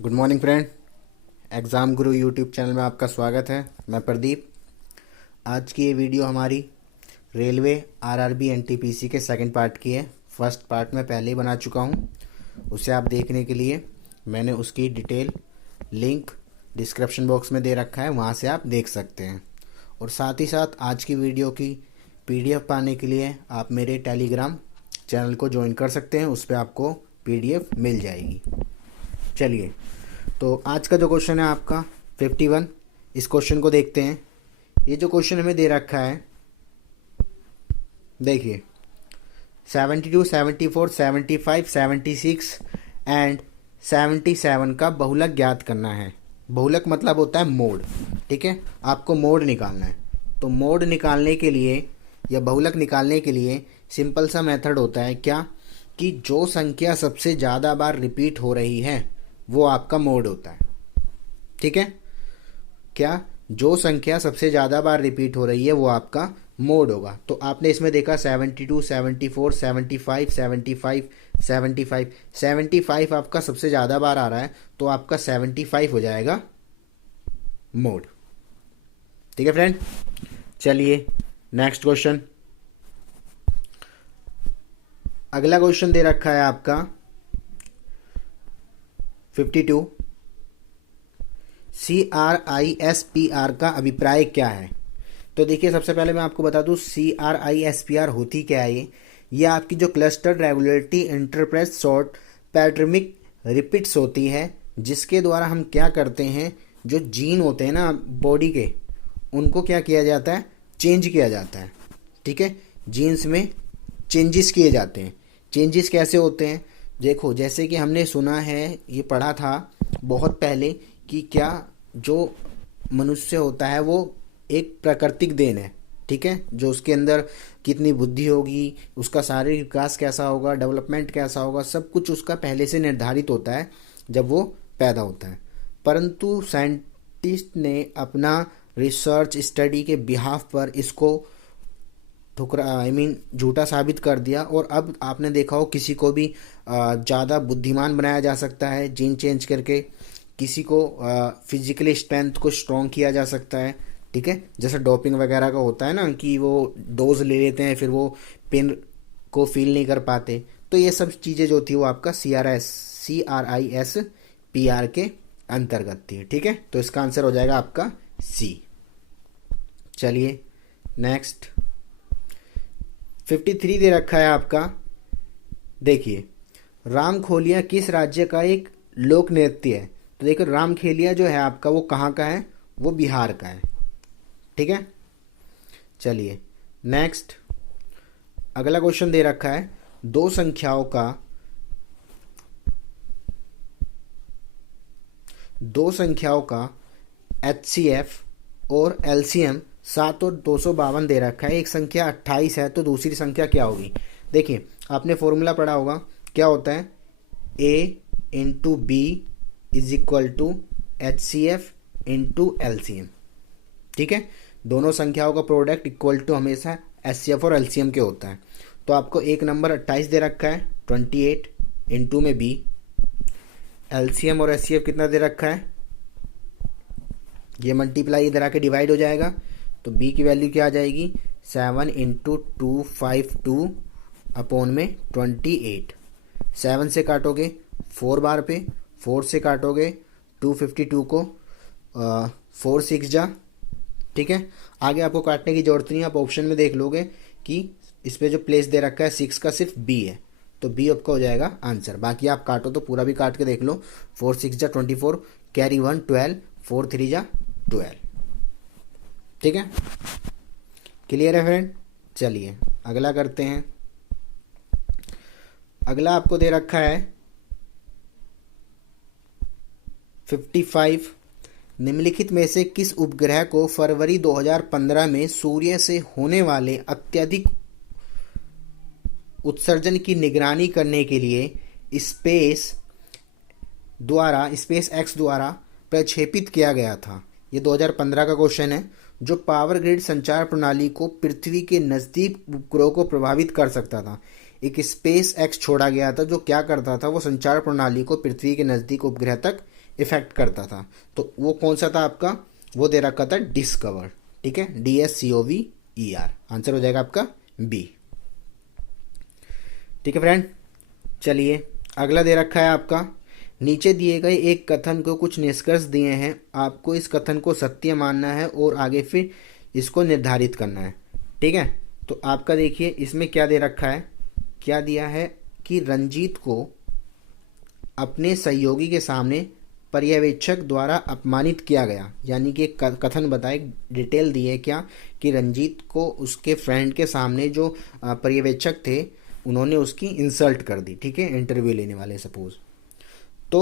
Good morning friend. Exam गुरु YouTube channel में आपका स्वागत है। मैं प्रदीप। आज की ये वीडियो हमारी रेलवे आरआरबी एनटीपीसी के सेकंड पार्ट की है। फर्स्ट पार्ट में पहले ही बना चुका हूँ। उसे आप देखने के लिए मैंने उसकी डिटेल लिंक डिस्क्रिप्शन बॉक्स में दे रखा है, वहाँ से आप देख सकते हैं। और साथ ही साथ आज की वीडियो की पीडीएफ पाने के लिए आप मेरे टेलीग्राम चैनल को ज्वाइन कर सकते हैं। उस पर आपको पीडीएफ मिल जाएगी। चलिए, तो आज का जो क्वेश्चन है आपका 51, इस क्वेश्चन को देखते हैं। ये जो क्वेश्चन हमें दे रखा है, देखिए 72, 74, 75, 76 एंड 77 का बहुलक ज्ञात करना है। बहुलक मतलब होता है मोड, ठीक है। आपको मोड निकालना है। तो मोड निकालने के लिए या बहुलक निकालने के लिए सिंपल सा मेथड होता है क्या, कि जो संख्या सबसे ज़्यादा बार रिपीट हो रही है वो आपका मोड होता है, ठीक है। क्या, जो संख्या सबसे ज़्यादा बार रिपीट हो रही है वो आपका मोड होगा। तो आपने इसमें देखा 72, 74, 75, 75, 75, 75 आपका सबसे ज़्यादा बार आ रहा है, तो आपका 75 हो जाएगा मोड, ठीक है फ्रेंड। चलिए नेक्स्ट क्वेश्चन। अगला क्वेश्चन दे रखा है आपका 52, CRISPR का अभिप्राय क्या है। तो देखिए, सबसे पहले मैं आपको बता दूं CRISPR होती क्या है। ये आपकी जो clustered regulatory interspaced short palindromic repeats होती है, जिसके द्वारा हम क्या करते हैं, जो जीन होते हैं ना बॉडी के, उनको क्या किया जाता है, चेंज किया जाता है, ठीक है। जीन्स में चेंजेस किए जाते हैं। चेंजेस कैसे होते हैं, देखो, जैसे कि हमने सुना है, ये पढ़ा था बहुत पहले, कि क्या जो मनुष्य होता है वो एक प्राकृतिक देन है, ठीक है। जो उसके अंदर कितनी बुद्धि होगी, उसका शारीरिक विकास कैसा होगा, डेवलपमेंट कैसा होगा, सब कुछ उसका पहले से निर्धारित होता है जब वो पैदा होता है। परंतु साइंटिस्ट ने अपना रिसर्च स्टडी के बिहाफ पर इसको ठुकरा झूठा साबित कर दिया। और अब आपने देखा हो, किसी को भी ज़्यादा बुद्धिमान बनाया जा सकता है जीन चेंज करके, किसी को फिजिकली स्ट्रेंथ को स्ट्रॉन्ग किया जा सकता है, ठीक है। जैसे डोपिंग वगैरह का होता है ना, कि वो डोज ले लेते हैं, फिर वो पेन को फील नहीं कर पाते। तो ये सब चीज़ें जो थी वो आपका CRISPR के अंतर्गत थी, ठीक है। तो इसका आंसर हो जाएगा आपका सी। चलिए नेक्स्ट 53 दे रखा है आपका। देखिए, रामखोलिया किस राज्य का एक लोक नृत्य है। तो देखो, रामखेलिया जो है आपका, वो कहाँ का है, वो बिहार का है, ठीक है। चलिए नेक्स्ट, अगला क्वेश्चन दे रखा है, दो संख्याओं का HCF और LCM 7 और 252 दे रखा है। एक संख्या 28 है, तो दूसरी संख्या क्या होगी। देखिए, आपने फॉर्मूला पढ़ा होगा, क्या होता है, A/B = HCF × LCM, ठीक है। दोनों संख्याओं का प्रोडक्ट इक्वल टू हमेशा HCF और LCM के होता है। तो आपको एक नंबर 28 दे रखा है, 28 इंटू में B, LCM और HCF कितना दे रखा है, ये मल्टीप्लाई इधर आके डिवाइड हो जाएगा। तो B की वैल्यू क्या आ जाएगी, 7 × 252 अपॉन में 28। 7 से काटोगे 4 बार पे, 4 से काटोगे 252 को, 4 6 जा, ठीक है। आगे आपको काटने की जरूरत नहीं, आप ऑप्शन में देख लोगे कि इस पे जो प्लेस दे रखा है 6 का सिर्फ B है, तो B आपका हो जाएगा आंसर। बाकी आप काटो तो पूरा भी काट के देख लो। 4 6 जा 24, कैरी 1 12, 4 3 जा 12, ठीक है। क्लियर है फ्रेंड। चलिए अगला करते हैं। अगला आपको दे रखा है 55, निम्नलिखित में से किस उपग्रह को फरवरी 2015 में सूर्य से होने वाले अत्यधिक उत्सर्जन की निगरानी करने के लिए स्पेस एक्स द्वारा प्रक्षेपित किया गया था। ये 2015 का क्वेश्चन है। जो पावर ग्रिड संचार प्रणाली को पृथ्वी के नज़दीक उपग्रहों को प्रभावित कर सकता था। एक स्पेस एक्स छोड़ा गया था जो क्या करता था, वो संचार प्रणाली को पृथ्वी के नज़दीक उपग्रह तक इफेक्ट करता था। तो वो कौन सा था आपका, वो दे रखा था डिस्कवर, ठीक है, DSCOVER, आंसर हो जाएगा आपका बी। ठीक है फ्रेंड, चलिए अगला दे रखा है आपका, नीचे दिए गए एक कथन को कुछ निष्कर्ष दिए हैं, आपको इस कथन को सत्य मानना है और आगे फिर इसको निर्धारित करना है। ठीक है, तो आपका देखिए इसमें क्या दे रखा है, क्या दिया है कि रंजीत को अपने सहयोगी के सामने पर्यवेक्षक द्वारा अपमानित किया गया, यानी कि एक कथन बताए, डिटेल दी है क्या कि रंजीत को उसके फ्रेंड के सामने जो पर्यवेक्षक थे उन्होंने उसकी इंसल्ट कर दी। ठीक है, इंटरव्यू लेने वाले सपोज। तो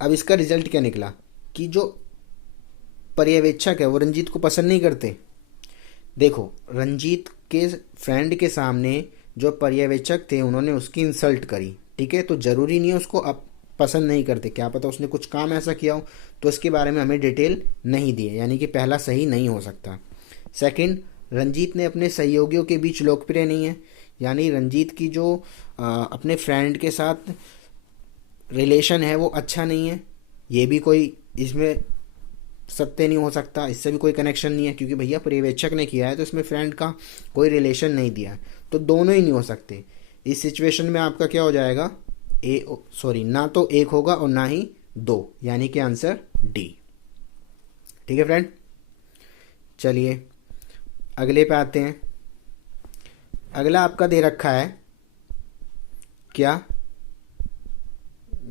अब इसका रिजल्ट क्या निकला कि जो पर्यवेक्षक है वो रंजीत को पसंद नहीं करते। देखो, रंजीत के फ्रेंड के सामने जो पर्यवेक्षक थे उन्होंने उसकी इंसल्ट करी। ठीक है, तो जरूरी नहीं है उसको अब पसंद नहीं करते, क्या पता उसने कुछ काम ऐसा किया हो, तो इसके बारे में हमें डिटेल नहीं दी है, यानी कि पहला सही नहीं हो सकता। सेकंड, रंजीत ने अपने सहयोगियों के बीच लोकप्रिय नहीं है, यानी रंजीत की जो अपने फ्रेंड के साथ रिलेशन है वो अच्छा नहीं है, ये भी कोई इसमें सत्य नहीं हो सकता, इससे भी कोई कनेक्शन नहीं है, क्योंकि भैया पर्यवेक्षक ने किया है तो इसमें फ्रेंड का कोई रिलेशन नहीं दिया है, तो दोनों ही नहीं हो सकते। इस सिचुएशन में आपका क्या हो जाएगा, ना तो एक होगा और ना ही दो, यानी कि आंसर डी। ठीक है फ्रेंड, चलिए अगले पे आते हैं। अगला आपका दे रखा है क्या,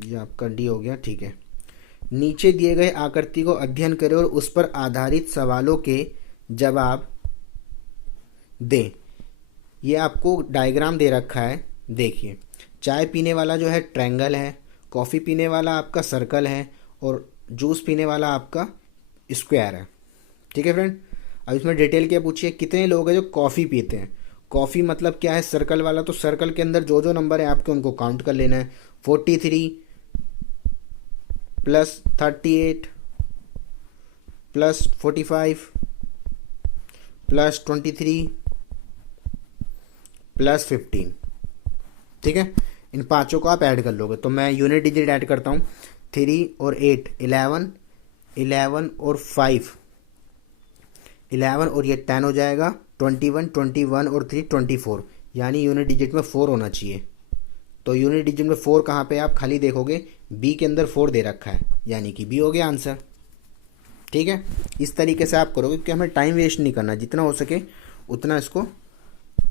ये आपका डी हो गया। ठीक है, नीचे दिए गए आकृति को अध्ययन करें और उस पर आधारित सवालों के जवाब दें। ये आपको डायग्राम दे रखा है, देखिए चाय पीने वाला जो है ट्रायंगल है, कॉफ़ी पीने वाला आपका सर्कल है और जूस पीने वाला आपका स्क्वायर है। ठीक है फ्रेंड, अब इसमें डिटेल क्या पूछिए, कितने लोग हैं जो कॉफ़ी पीते हैं। कॉफ़ी मतलब क्या है, सर्कल वाला, तो सर्कल के अंदर जो जो नंबर है आपके उनको काउंट कर लेना है। 43 प्लस 38 प्लस 45 प्लस 23 प्लस 15। ठीक है, इन पांचों को आप ऐड कर लोगे, तो मैं यूनिट डिजिट ऐड करता हूँ। 3 और 8 11, 11 और 5 11 और ये 10 हो जाएगा, 21, 21 और 3 24, यानी यूनिट डिजिट में 4 होना चाहिए। तो यूनिट डिजिट में 4 कहाँ पे, आप खाली देखोगे बी के अंदर 4 दे रखा है, यानी कि बी हो गया आंसर। ठीक है, इस तरीके से आप करोगे क्योंकि हमें टाइम वेस्ट नहीं करना, जितना हो सके उतना इसको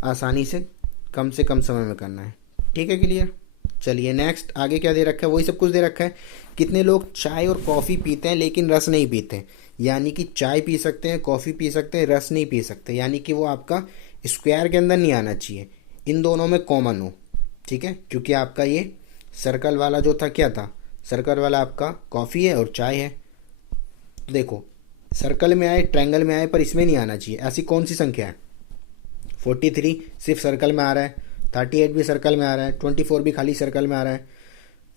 आसानी से कम समय में करना है। ठीक है, क्लियर। चलिए नेक्स्ट, आगे क्या दे रखा है, वही सब कुछ दे रखा है। कितने लोग चाय और कॉफ़ी पीते हैं लेकिन रस नहीं पीते, यानी कि चाय पी सकते हैं, कॉफ़ी पी सकते हैं, रस नहीं पी सकते, यानी कि वो आपका स्क्वायर के अंदर नहीं आना चाहिए, इन दोनों में कॉमन हो। ठीक है, क्योंकि आपका ये सर्कल वाला जो था क्या था, सर्कल वाला आपका कॉफ़ी है और चाय है। तो देखो सर्कल में आए, ट्रायंगल में आए, पर इसमें नहीं आना चाहिए। ऐसी कौन सी संख्या है, 43 सिर्फ सर्कल में आ रहा है, 38 भी सर्कल में आ रहा है, 24 भी खाली सर्कल में आ रहा है,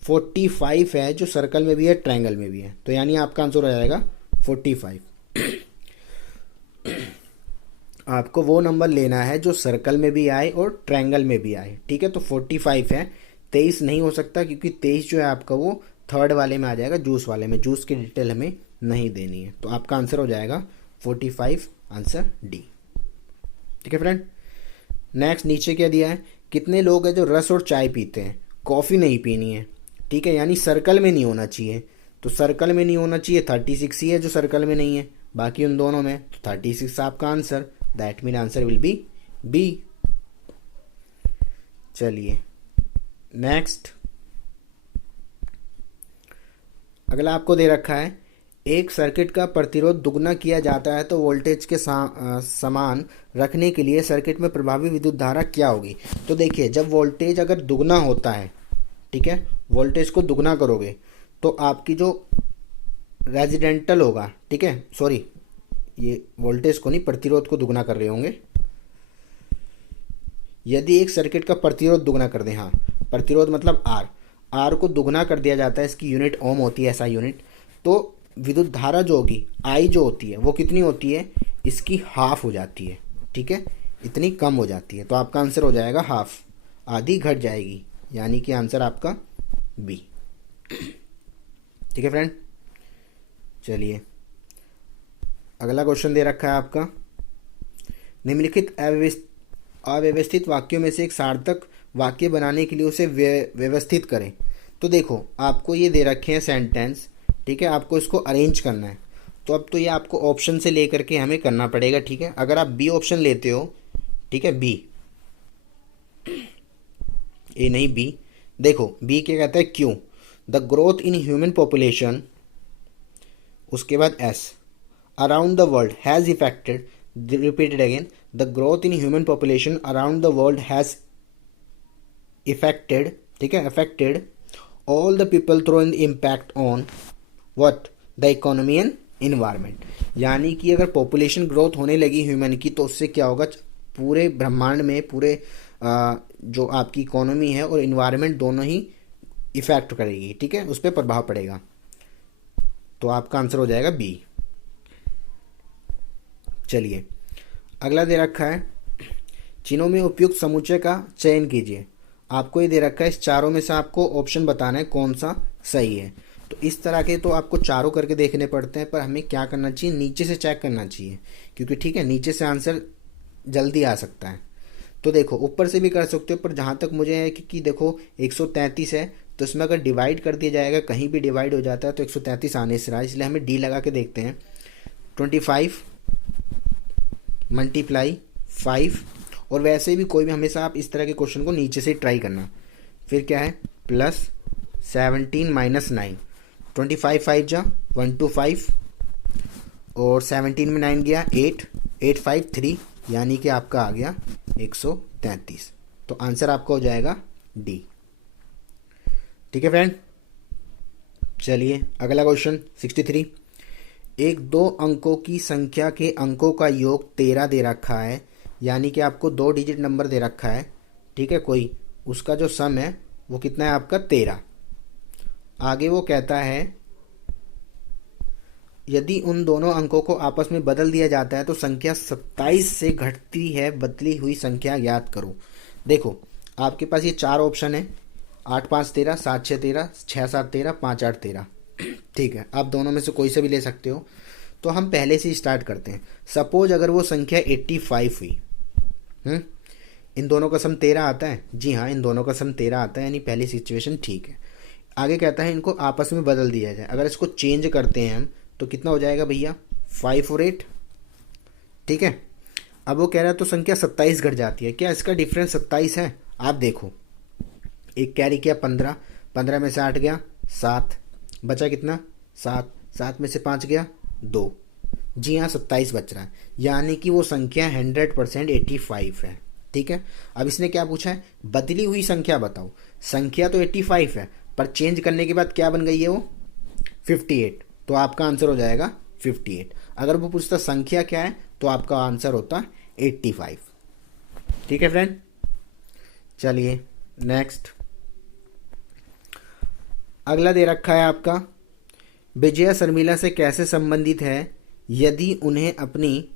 45 है जो सर्कल में भी है ट्रायंगल में भी है, तो यानी आपका आंसर हो जाएगा 45। आपको वो नंबर लेना है जो सर्कल में भी आए और ट्रायंगल में भी आए। ठीक है, तो 45 है, 23 नहीं हो सकता क्योंकि 23 जो है आपका वो थर्ड वाले में आ जाएगा, जूस वाले में, जूस की डिटेल हमें नहीं देनी है, तो आपका आंसर हो जाएगा 45, आंसर डी। ठीक है फ्रेंड, नेक्स्ट नीचे क्या दिया है, कितने लोग हैं जो रस और चाय पीते हैं, कॉफ़ी नहीं पीनी है। ठीक है, यानी सर्कल में नहीं होना चाहिए, तो सर्कल में नहीं होना चाहिए, 36 ही है जो सर्कल में नहीं है, बाकी उन दोनों में, तो 36 आपका answer, that mean answer will be B. चलिए नेक्स्ट, अगला आपको दे रखा है, एक सर्किट का प्रतिरोध दुगना किया जाता है तो वोल्टेज के समान रखने के लिए सर्किट में प्रभावी विद्युत धारा क्या होगी। तो देखिए जब वोल्टेज अगर दुगना होता है, ठीक है, वोल्टेज को दुगना करोगे तो आपकी जो रेजिडेंटल होगा, ठीक है, सॉरी ये वोल्टेज को नहीं, प्रतिरोध को दुगना कर रहे होंगे। यदि एक सर्किट का प्रतिरोध दुगना कर दें, हाँ प्रतिरोध मतलब आर को दुगना कर दिया जाता है, इसकी यूनिट ओम होती है, ऐसा यूनिट, तो विद्युत धारा जो होगी आई जो होती है वो कितनी होती है, इसकी हाफ हो जाती है। ठीक है, इतनी कम हो जाती है, तो आपका आंसर हो जाएगा हाफ, आधी घट जाएगी, यानी कि आंसर आपका बी। ठीक है फ्रेंड। चलिए अगला क्वेश्चन दे रखा है आपका, निम्नलिखित अव्यवस्थित वाक्यों में से एक सार्थक वाक्य बनाने के लिए उसे व्यवस्थित करें। तो देखो आपको ये दे रखे हैं सेंटेंस, ठीक है, आपको इसको अरेंज करना है। तो अब तो ये आपको ऑप्शन से लेकर के हमें करना पड़ेगा, ठीक है। अगर आप बी ऑप्शन लेते हो, ठीक है, बी, ए नहीं बी, देखो बी क्या कहता है, क्यों the growth in human population, उसके बाद S, around the world has affected, repeated again, the growth in human population around the world has affected, ठीक है, affected all the people through in impact on what the economy and environment. यानी कि अगर population growth होने लगी human की तो उससे क्या होगा, पूरे ब्रह्मांड में पूरे जो आपकी इकोनॉमी है और इन्वायरमेंट दोनों ही इफेक्ट करेगी, ठीक है, उस पर प्रभाव पड़ेगा। तो आपका आंसर हो जाएगा बी। चलिए अगला दे रखा है, चिन्हों में उपयुक्त समुच्चय का चयन कीजिए। आपको ये दे रखा है, इस चारों में से आपको ऑप्शन बताना है कौन सा सही है। तो इस तरह के तो आपको चारों करके देखने पड़ते हैं, पर हमें क्या करना चाहिए, नीचे से चेक करना चाहिए, क्योंकि ठीक है नीचे से आंसर जल्दी आ सकता है। तो देखो ऊपर से भी कर सकते हो, पर जहाँ तक मुझे है कि देखो 133 है, तो इसमें अगर डिवाइड कर दिया जाएगा, कहीं भी डिवाइड हो जाता है तो 133 आने से रहा, इसलिए हमें डी लगा के देखते हैं। 25 मल्टीप्लाई 5, और वैसे भी कोई भी हमेशा आप इस तरह के क्वेश्चन को नीचे से ट्राई करना। फिर क्या है, प्लस 17 माइनस 9, 25 5 जा 125, और 17 में 9 गया 8, 8 5 3, यानी कि आपका आ गया 133। तो आंसर आपका हो जाएगा डी। ठीक है फ्रेंड, चलिए अगला क्वेश्चन 63, एक दो अंकों की संख्या के अंकों का योग 13 दे रखा है, यानी कि आपको 2 डिजिट नंबर दे रखा है, ठीक है, कोई उसका जो सम है वो कितना है आपका 13। आगे वो कहता है यदि उन दोनों अंकों को आपस में बदल दिया जाता है तो संख्या 27 से घटती है बदली हुई संख्या ज्ञात करो। देखो आपके पास ये 4 ऑप्शन है, 8 5 13, 7 6 13, 6 7 13, 5 8 13, ठीक है, आप दोनों में से कोई से भी ले सकते हो। तो हम पहले से ही स्टार्ट करते हैं। सपोज अगर वो संख्या 85 हुई, इन दोनों का सम 13 आता है, जी हाँ इन दोनों का सम 13 आता है, यानी पहली सिचुएशन ठीक है। आगे कहता है इनको आपस में बदल दिया जाए, अगर इसको चेंज करते हैं हम तो कितना हो जाएगा भैया 5 और 8, ठीक है। अब वो कह रहा है तो संख्या 27 घट जाती है, क्या इसका डिफरेंस 27 है? आप देखो एक कैरी किया 15, 15 में से 8 गया 7, बचा कितना 7, 7 में से 5 गया 2, जी हाँ 27 बच रहा है, यानी कि वो संख्या 100% 85 है, ठीक है। अब इसने क्या पूछा है, बदली हुई संख्या बताओ। संख्या तो 85 है पर चेंज करने के बाद क्या बन गई है वो 58, तो आपका आंसर हो जाएगा 58। अगर वो पूछता संख्या क्या है तो आपका आंसर होता 85। ठीक है फ्रेंड, चलिए नेक्स्ट अगला दे रखा है आपका, विजया शर्मिला से कैसे संबंधित है यदि उन्हें अपनी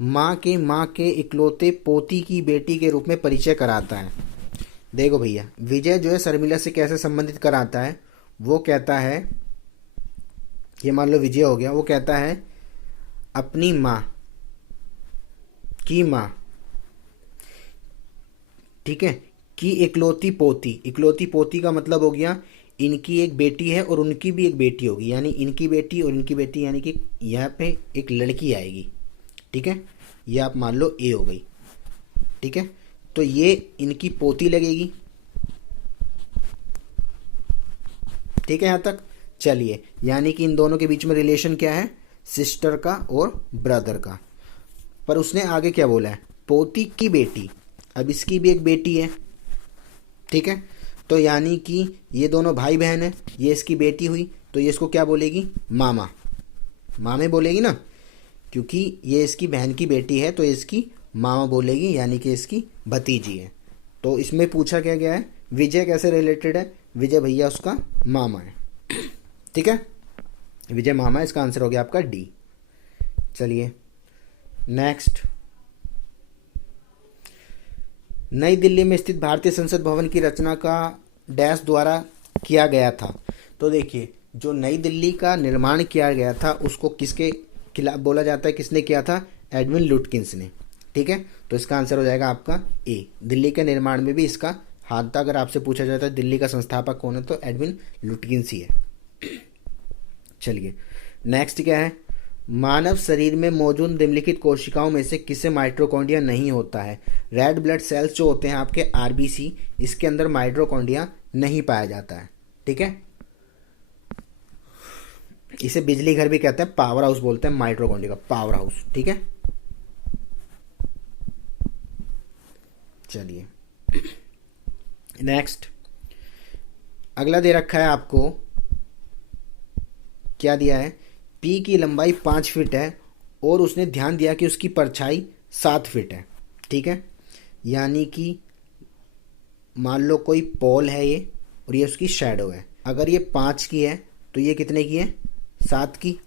माँ के इकलौते पोती की बेटी के रूप में परिचय कराता है। देखो भैया विजय जो है शर्मिला से कैसे संबंधित कराता है, वो कहता है, ये मान लो विजय हो गया, वो कहता है अपनी माँ की माँ, ठीक है, की इकलौती पोती। इकलौती पोती का मतलब हो गया इनकी एक बेटी है और उनकी भी एक बेटी होगी, यानी इनकी बेटी और इनकी बेटी, यानी कि यहाँ पे एक लड़की आएगी, ठीक है, ये आप मान लो ए हो गई, ठीक है, तो ये इनकी पोती लगेगी, ठीक है यहाँ तक। चलिए यानी कि इन दोनों के बीच में रिलेशन क्या है, सिस्टर का और ब्रदर का। पर उसने आगे क्या बोला है, पोती की बेटी, अब इसकी भी एक बेटी है, ठीक है, तो यानी कि ये दोनों भाई बहन है, ये इसकी बेटी हुई तो ये इसको क्या बोलेगी, मामा, मामे बोलेगी ना, क्योंकि ये इसकी बहन की बेटी है तो इसकी मामा बोलेगी, यानी कि इसकी भतीजी है। तो इसमें पूछा क्या गया है, विजय कैसे रिलेटेड है, विजय भैया उसका मामा है, ठीक है, विजय मामा है, इसका आंसर हो गया आपका डी। चलिए नेक्स्ट, नई दिल्ली में स्थित भारतीय संसद भवन की रचना का डैश द्वारा किया गया था। तो देखिए जो नई दिल्ली का निर्माण किया गया था उसको किसके खिलाफ बोला जाता है, किसने किया था? एडविन लुटकिंस ने। ठीक है, तो इसका आंसर हो जाएगा आपका ए। दिल्ली के निर्माण में भी इसका हाथ था। अगर आपसे पूछा जाता है दिल्ली का संस्थापक कौन है, तो एडविन लुटकिंस ही है। चलिए नेक्स्ट क्या है? मानव शरीर में मौजूद निम्नलिखित कोशिकाओं में से किसे माइटोकॉन्ड्रिया नहीं होता है? रेड ब्लड सेल्स जो होते हैं आपके आरबीसी, इसके अंदर माइटोकॉन्ड्रिया नहीं पाया जाता है। ठीक है, इसे बिजली घर भी कहते हैं, पावर हाउस बोलते हैं माइटोकॉन्ड्रिया का, पावर हाउस। ठीक है, चलिए नेक्स्ट अगला दे रखा है आपको, क्या दिया है? पी की लंबाई 5 फीट है और उसने ध्यान दिया कि उसकी परछाई 7 फीट है। ठीक है, यानी कि मान लो कोई पोल है ये और ये उसकी शैडो है। अगर ये 5 की है तो ये कितने की है? 7 की।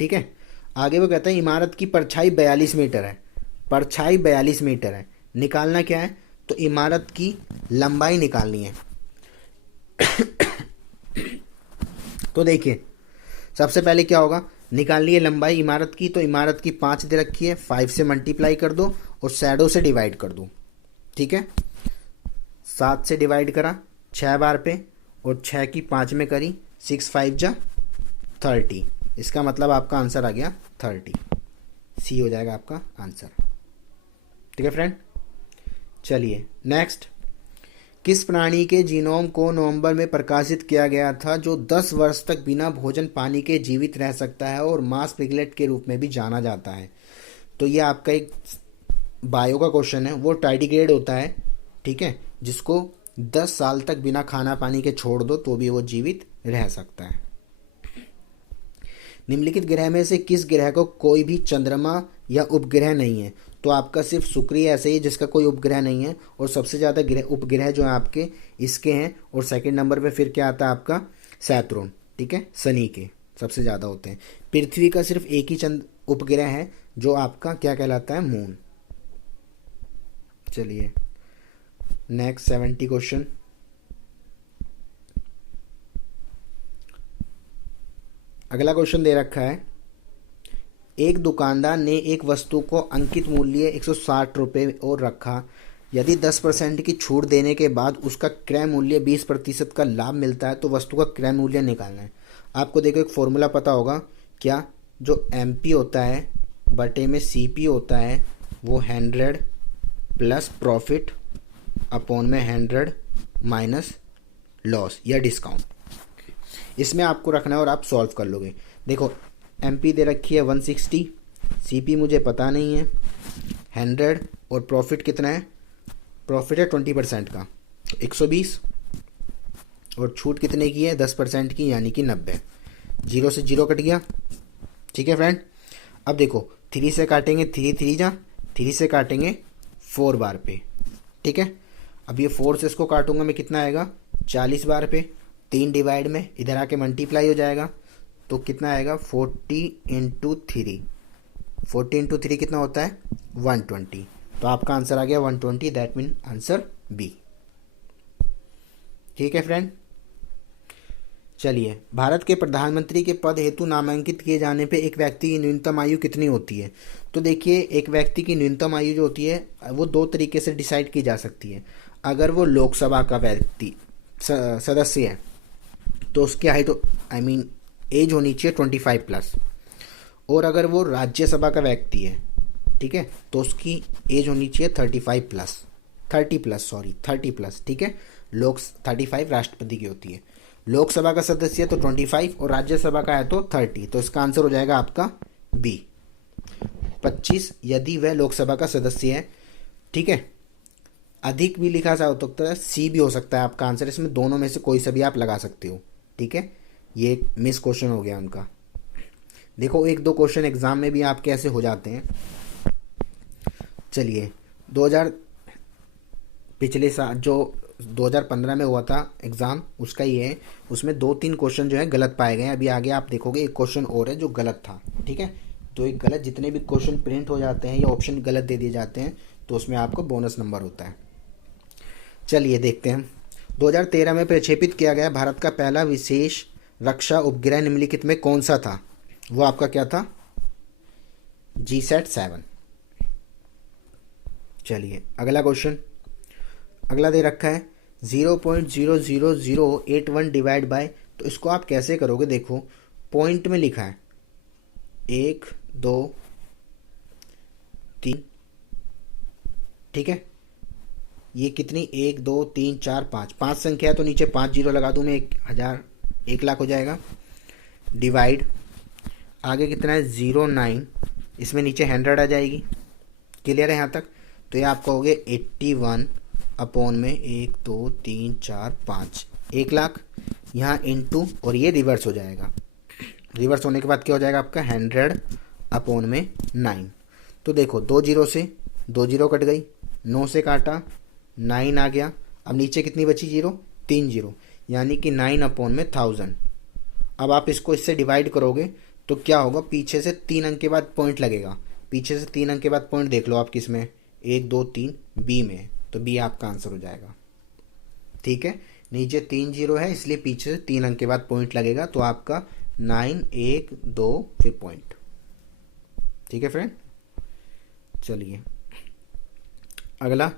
ठीक है, आगे वो कहता है इमारत की परछाई 42 मीटर है। परछाई 42 मीटर है, निकालना क्या है? तो इमारत की लंबाई निकालनी है। तो देखिए सबसे पहले क्या होगा, निकालनी है लंबाई इमारत की। तो इमारत की 5 दे रखी है, 5 से मल्टीप्लाई कर दो और शैडो से डिवाइड कर दो। ठीक है, 7 से डिवाइड करा 6 बार पे और 6 की 5 में करी, 6 5 जा 30। इसका मतलब आपका आंसर आ गया 30। सी हो जाएगा आपका आंसर। ठीक है फ्रेंड, चलिए नेक्स्ट। किस प्राणी के जीनोम को नवंबर में प्रकाशित किया गया था जो 10 वर्ष तक बिना भोजन पानी के जीवित रह सकता है और मास पिगलेट के रूप में भी जाना जाता है? तो ये आपका एक बायो का क्वेश्चन है। वो टार्डिग्रेड होता है, ठीक है, जिसको 10 साल तक बिना खाना पानी के छोड़ दो तो भी वो जीवित रह सकता है। निम्नलिखित ग्रह में से किस ग्रह को कोई भी चंद्रमा या उपग्रह नहीं है? तो आपका सिर्फ शुक्र ही ऐसे ही जिसका कोई उपग्रह नहीं है, और सबसे ज़्यादा ग्रह उपग्रह जो है आपके इसके हैं, और सेकंड नंबर पे फिर क्या आता है आपका? सैटर्न। ठीक है, शनि के सबसे ज़्यादा होते हैं। पृथ्वी का सिर्फ एक ही चंद्र उपग्रह है जो आपका क्या कहलाता है? मून। चलिए नेक्स्ट 70 क्वेश्चन। अगला क्वेश्चन दे रखा है, एक दुकानदार ने एक वस्तु को अंकित मूल्य 160 रुपये और रखा। यदि 10% की छूट देने के बाद उसका क्रय मूल्य 20% का लाभ मिलता है तो वस्तु का क्रय मूल्य निकालना है। आपको देखो एक फॉर्मूला पता होगा क्या? जो MP होता है बटे में CP होता है, वो 100 प्लस प्रॉफिट अपॉन में 100 माइनस लॉस या डिस्काउंट। इसमें आपको रखना है और आप सॉल्व कर लोगे। देखो MP दे रखी है 160, CP मुझे पता नहीं है, 100 और प्रॉफिट कितना है? प्रॉफिट है 20% का, 120, और छूट कितने की है? 10% की, यानी कि 90। 0 से 0 कट गया। ठीक है फ्रेंड, अब देखो 3 से काटेंगे, 3 3 जा, 3 से काटेंगे 4 बार पे। ठीक है, अब ये 4 से इसको काटूंगा मैं, कितना आएगा? 40 बार पे। 3 डिवाइड में इधर आके मल्टीप्लाई हो जाएगा, तो कितना आएगा? 40 इंटू 3। 40 इंटू 3 कितना होता है? 120। तो आपका आंसर आ गया 120, दैट मीन आंसर बी। ठीक है फ्रेंड, चलिए भारत के प्रधानमंत्री के पद हेतु नामांकित किए जाने पे एक व्यक्ति की न्यूनतम आयु कितनी होती है? तो देखिए एक व्यक्ति की न्यूनतम आयु जो होती है वो 2 तरीके से डिसाइड की जा सकती है। अगर वो लोकसभा का व्यक्ति सदस्य है तो उसकी हाइट एज होनी चाहिए 25 प्लस, और अगर वो राज्यसभा का व्यक्ति है, ठीक है, तो उसकी एज होनी चाहिए 35 प्लस, 30 प्लस। ठीक है, 35 राष्ट्रपति की होती है। लोकसभा का सदस्य है तो 25 और राज्यसभा का है तो 30। तो इसका आंसर हो जाएगा आपका बी, 25 यदि वह लोकसभा का सदस्य है। ठीक है, अधिक भी लिखा जा सकता है, सी भी हो सकता है आपका आंसर। इसमें दोनों में से कोई सा भी आप लगा सकते हो। ठीक है, ये एक मिस क्वेश्चन हो गया उनका। देखो 1-2 क्वेश्चन एग्जाम में भी आपके ऐसे हो जाते हैं। चलिए 2000 पिछले साल जो 2015 में हुआ था एग्ज़ाम, उसका ही है। उसमें 2-3 क्वेश्चन जो है गलत पाए गए हैं। अभी आगे आप देखोगे एक क्वेश्चन और है जो गलत था। ठीक है, तो एक गलत, जितने भी क्वेश्चन प्रिंट हो जाते हैं या ऑप्शन गलत दे दिए जाते हैं तो उसमें आपको बोनस नंबर होता है। चलिए देखते हैं। 2013 में प्रक्षेपित किया गया भारत का पहला विशेष रक्षा उपग्रह निम्नलिखित में कौन सा था? वो आपका क्या था? GSAT-7। चलिए अगला क्वेश्चन, अगला दे रखा है 0.00081 डिवाइड बाय, तो इसको आप कैसे करोगे? देखो पॉइंट में लिखा है 1 2 3, ठीक है। ये कितनी 1 2 3 4 5, 5 संख्या है तो नीचे 5 जीरो लगा दूं मैं, 1000 1 लाख हो जाएगा। डिवाइड आगे कितना है 09, इसमें नीचे 100 आ जाएगी। क्लियर है यहाँ तक? तो ये आपका हो गया 81 अपॉन में 1 2 3 4 5, 1 लाख। यहाँ इंटू, और ये रिवर्स हो जाएगा। रिवर्स होने के बाद क्या हो जाएगा आपका 100 अपॉन में 9। तो देखो 2 जीरो से 2 जीरो कट गई, 9 से काटा 9 आ गया। अब नीचे कितनी बची जीरो? 3 जीरो, यानी कि 9 अपॉन में 1000। अब आप इसको इससे डिवाइड करोगे तो क्या होगा? पीछे से 3 अंक के बाद पॉइंट लगेगा। पीछे से 3 अंक के बाद पॉइंट देख लो आप किस में, 1 2 3 बी में, तो बी आपका आंसर हो जाएगा। ठीक है, नीचे 3 जीरो है इसलिए पीछे से 3 अंक के बाद पॉइंट लगेगा, तो आपका 9 1 2 फिर पॉइंट। ठीक है फ्रेंड, चलिए अगला,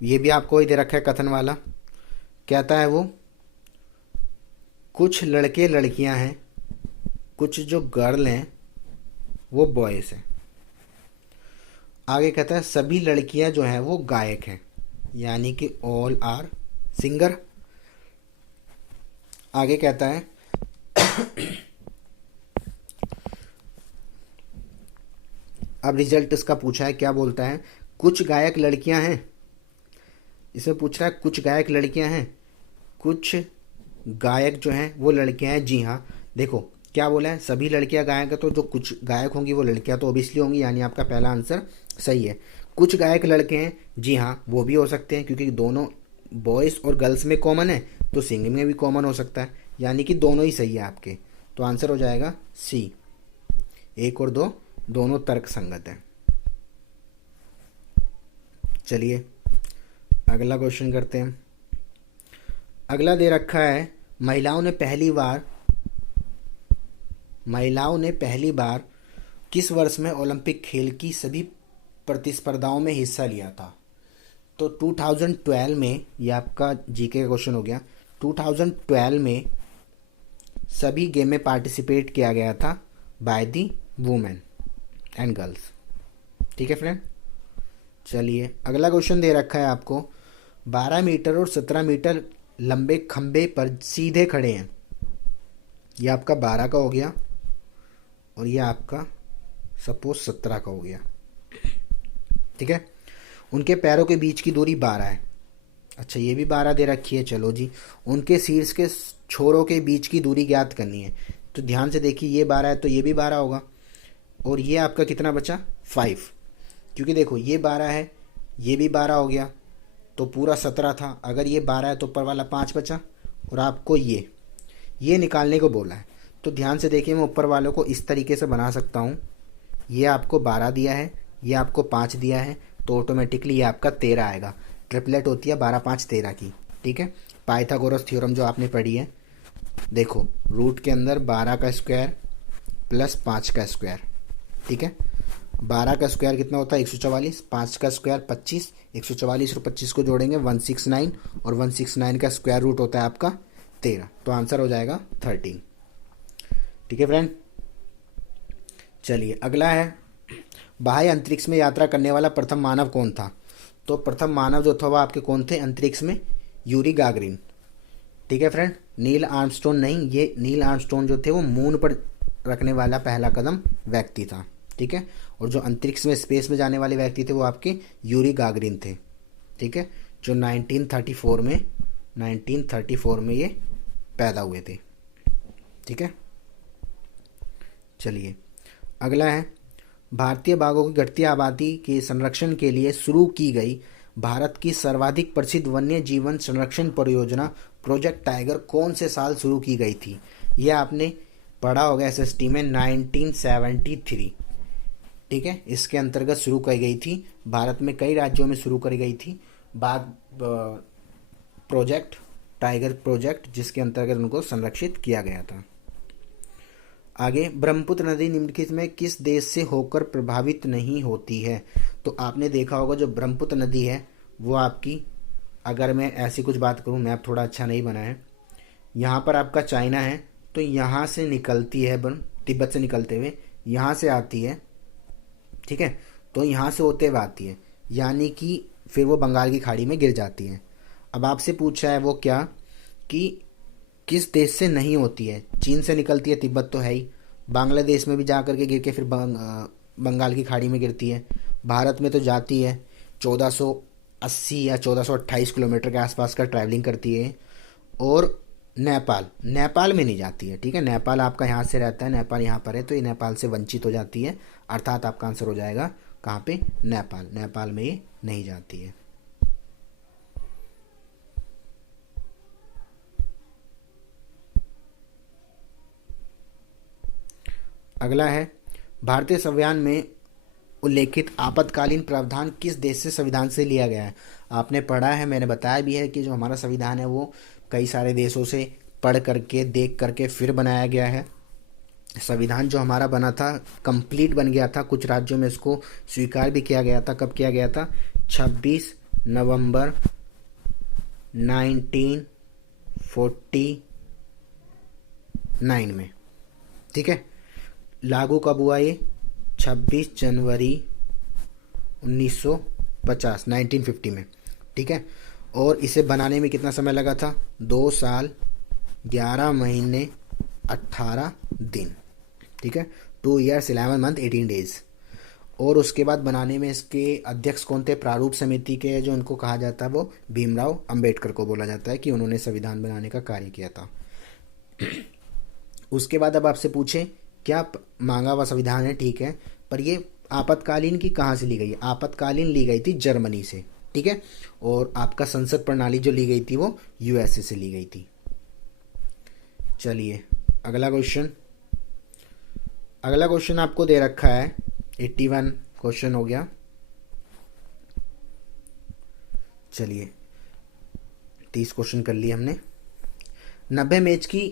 ये भी आपको ही दे रखा है कथन वाला। कहता है वो कुछ लड़के लड़कियां हैं, कुछ जो गर्ल हैं वो बॉयज हैं। आगे कहता है सभी लड़कियां जो हैं वो गायक हैं, यानी कि ऑल आर सिंगर। आगे कहता है अब रिजल्ट इसका पूछा है, क्या बोलता है? कुछ गायक लड़कियां हैं, इसमें पूछ रहा है कुछ गायक लड़कियां हैं, कुछ गायक जो हैं वो लड़कियां हैं। जी हाँ, देखो क्या बोला है, सभी लड़कियां गायक है, तो जो कुछ गायक होंगी वो लड़कियां तो ओबियसली होंगी, यानी आपका पहला आंसर सही है। कुछ गायक लड़के हैं, जी हाँ वो भी हो सकते हैं, क्योंकि दोनों बॉयज़ और गर्ल्स में कॉमन है, तो सिंगिंग में भी कॉमन हो सकता है, यानी कि दोनों ही सही है आपके। तो आंसर हो जाएगा सी, 1 और 2 दोनों तर्क संगत है। चलिए अगला क्वेश्चन करते हैं। अगला दे रखा है महिलाओं ने पहली बार किस वर्ष में ओलंपिक खेल की सभी प्रतिस्पर्धाओं में हिस्सा लिया था? तो 2012 में, ये आपका जीके का क्वेश्चन हो गया, 2012 में सभी गेम में पार्टिसिपेट किया गया था by the women and girls. ठीक है फ्रेंड, चलिए अगला क्वेश्चन दे रखा है आपको 12 मीटर और 17 मीटर लंबे खंबे पर सीधे खड़े हैं। ये आपका 12 का हो गया और ये आपका सपोज 17 का हो गया। ठीक है, उनके पैरों के बीच की दूरी 12 है। अच्छा ये भी 12 दे रखी है, चलो जी। उनके शीर्ष के छोरों के बीच की दूरी ज्ञात करनी है, तो ध्यान से देखिए ये 12 है तो ये भी 12 होगा, और ये आपका कितना बचा 5, क्योंकि देखो ये 12 है, ये भी 12 हो गया, तो पूरा 17 था। अगर ये 12 है तो ऊपर वाला 5 बचा, और आपको ये निकालने को बोला है। तो ध्यान से देखिए, मैं ऊपर वालों को इस तरीके से बना सकता हूँ। ये आपको 12 दिया है, ये आपको 5 दिया है, तो ऑटोमेटिकली ये आपका 13 आएगा। ट्रिपलेट होती है 12 5 13 की। ठीक है, पाइथागोरस थ्योरम जो आपने पढ़ी है, देखो रूट के अंदर 12 का स्क्वायर प्लस 5 का स्क्वायर। ठीक है, 12 का स्क्वायर कितना होता है 144, 5 का स्क्वायर 25, 144 और 25 को जोड़ेंगे 169, और 169 का स्क्वायर रूट होता है आपका 13, तो आंसर हो जाएगा 13। ठीक है फ्रेंड, चलिए अगला है बाह्य अंतरिक्ष में यात्रा करने वाला प्रथम मानव कौन था? तो प्रथम मानव जो था वह आपके कौन थे अंतरिक्ष में? Yuri Gagarin. ठीक है फ्रेंड, नील आर्मस्ट्रॉन्ग नहीं, ये नील आर्मस्ट्रॉन्ग जो थे वो मून पर रखने वाला पहला कदम व्यक्ति था। ठीक है, और जो अंतरिक्ष में स्पेस में जाने वाले व्यक्ति थे वो आपके यूरी गागरिन थे। ठीक है, जो 1934 में ये पैदा हुए थे। ठीक है, चलिए अगला है भारतीय बाघों की घटती आबादी के संरक्षण के लिए शुरू की गई भारत की सर्वाधिक प्रसिद्ध वन्य जीवन संरक्षण परियोजना प्रोजेक्ट टाइगर कौन से साल शुरू की गई थी? यह आपने पढ़ा होगा एसएसटी में 1973। ठीक है, इसके अंतर्गत शुरू की गई थी, भारत में कई राज्यों में शुरू करी गई थी बाघ प्रोजेक्ट, टाइगर प्रोजेक्ट, जिसके अंतर्गत उनको संरक्षित किया गया था। आगे, ब्रह्मपुत्र नदी निम्नलिखित में किस देश से होकर प्रभावित नहीं होती है? तो आपने देखा होगा जो ब्रह्मपुत्र नदी है वो आपकी, अगर मैं ऐसी कुछ बात करूँ, मैप थोड़ा अच्छा नहीं बना है, यहाँ पर आपका चाइना है, तो यहाँ से निकलती है तिब्बत से निकलते हुए यहाँ से आती है, ठीक है, तो यहाँ से होते हुए आती है, यानी कि फिर वो बंगाल की खाड़ी में गिर जाती है। अब आपसे पूछा है वो क्या, कि किस देश से नहीं होती है? चीन से निकलती है, तिब्बत तो है ही, बांग्लादेश में भी जा करके गिर के फिर बंगाल की खाड़ी में गिरती है, भारत में तो जाती है 1480 या 1428 किलोमीटर के आसपास का ट्रैवलिंग करती है, और नेपाल में नहीं जाती है, ठीक है, नेपाल आपका यहाँ से रहता है, नेपाल यहाँ पर है, तो ये नेपाल से वंचित हो जाती है, अर्थात आपका आंसर हो जाएगा कहाँ पे, नेपाल में ये नहीं जाती है। अगला है, भारतीय संविधान में उल्लेखित आपातकालीन प्रावधान किस देश से संविधान से लिया गया है? आपने पढ़ा है, मैंने बताया भी है कि जो हमारा संविधान है वो कई सारे देशों से पढ़ करके देख करके फिर बनाया गया है। संविधान जो हमारा बना था कंप्लीट बन गया था, कुछ राज्यों में इसको स्वीकार भी किया गया था। कब किया गया था? 26 नवंबर 1949 में, ठीक है। लागू कब हुआ ये? 26 जनवरी 1950 1950 में, ठीक है। और इसे बनाने में कितना समय लगा था? 2 साल 11 महीने 18 दिन, ठीक है, 2 years 11 month 18 days। और उसके बाद बनाने में इसके अध्यक्ष कौन थे? प्रारूप समिति के, जो उनको कहा जाता है वो भीमराव अंबेडकर को बोला जाता है कि उन्होंने संविधान बनाने का कार्य किया था। उसके बाद अब आपसे पूछे क्या मांगा हुआ संविधान है, ठीक है, पर ये आपातकालीन की कहाँ से ली गई? आपातकालीन ली गई थी जर्मनी से, ठीक है, और आपका संसद प्रणाली जो ली गई थी वो यूएसए से ली गई थी। चलिए अगला क्वेश्चन आपको दे रखा है, 81 क्वेश्चन हो गया। चलिए 30 क्वेश्चन कर लिए हमने। 90 मैच की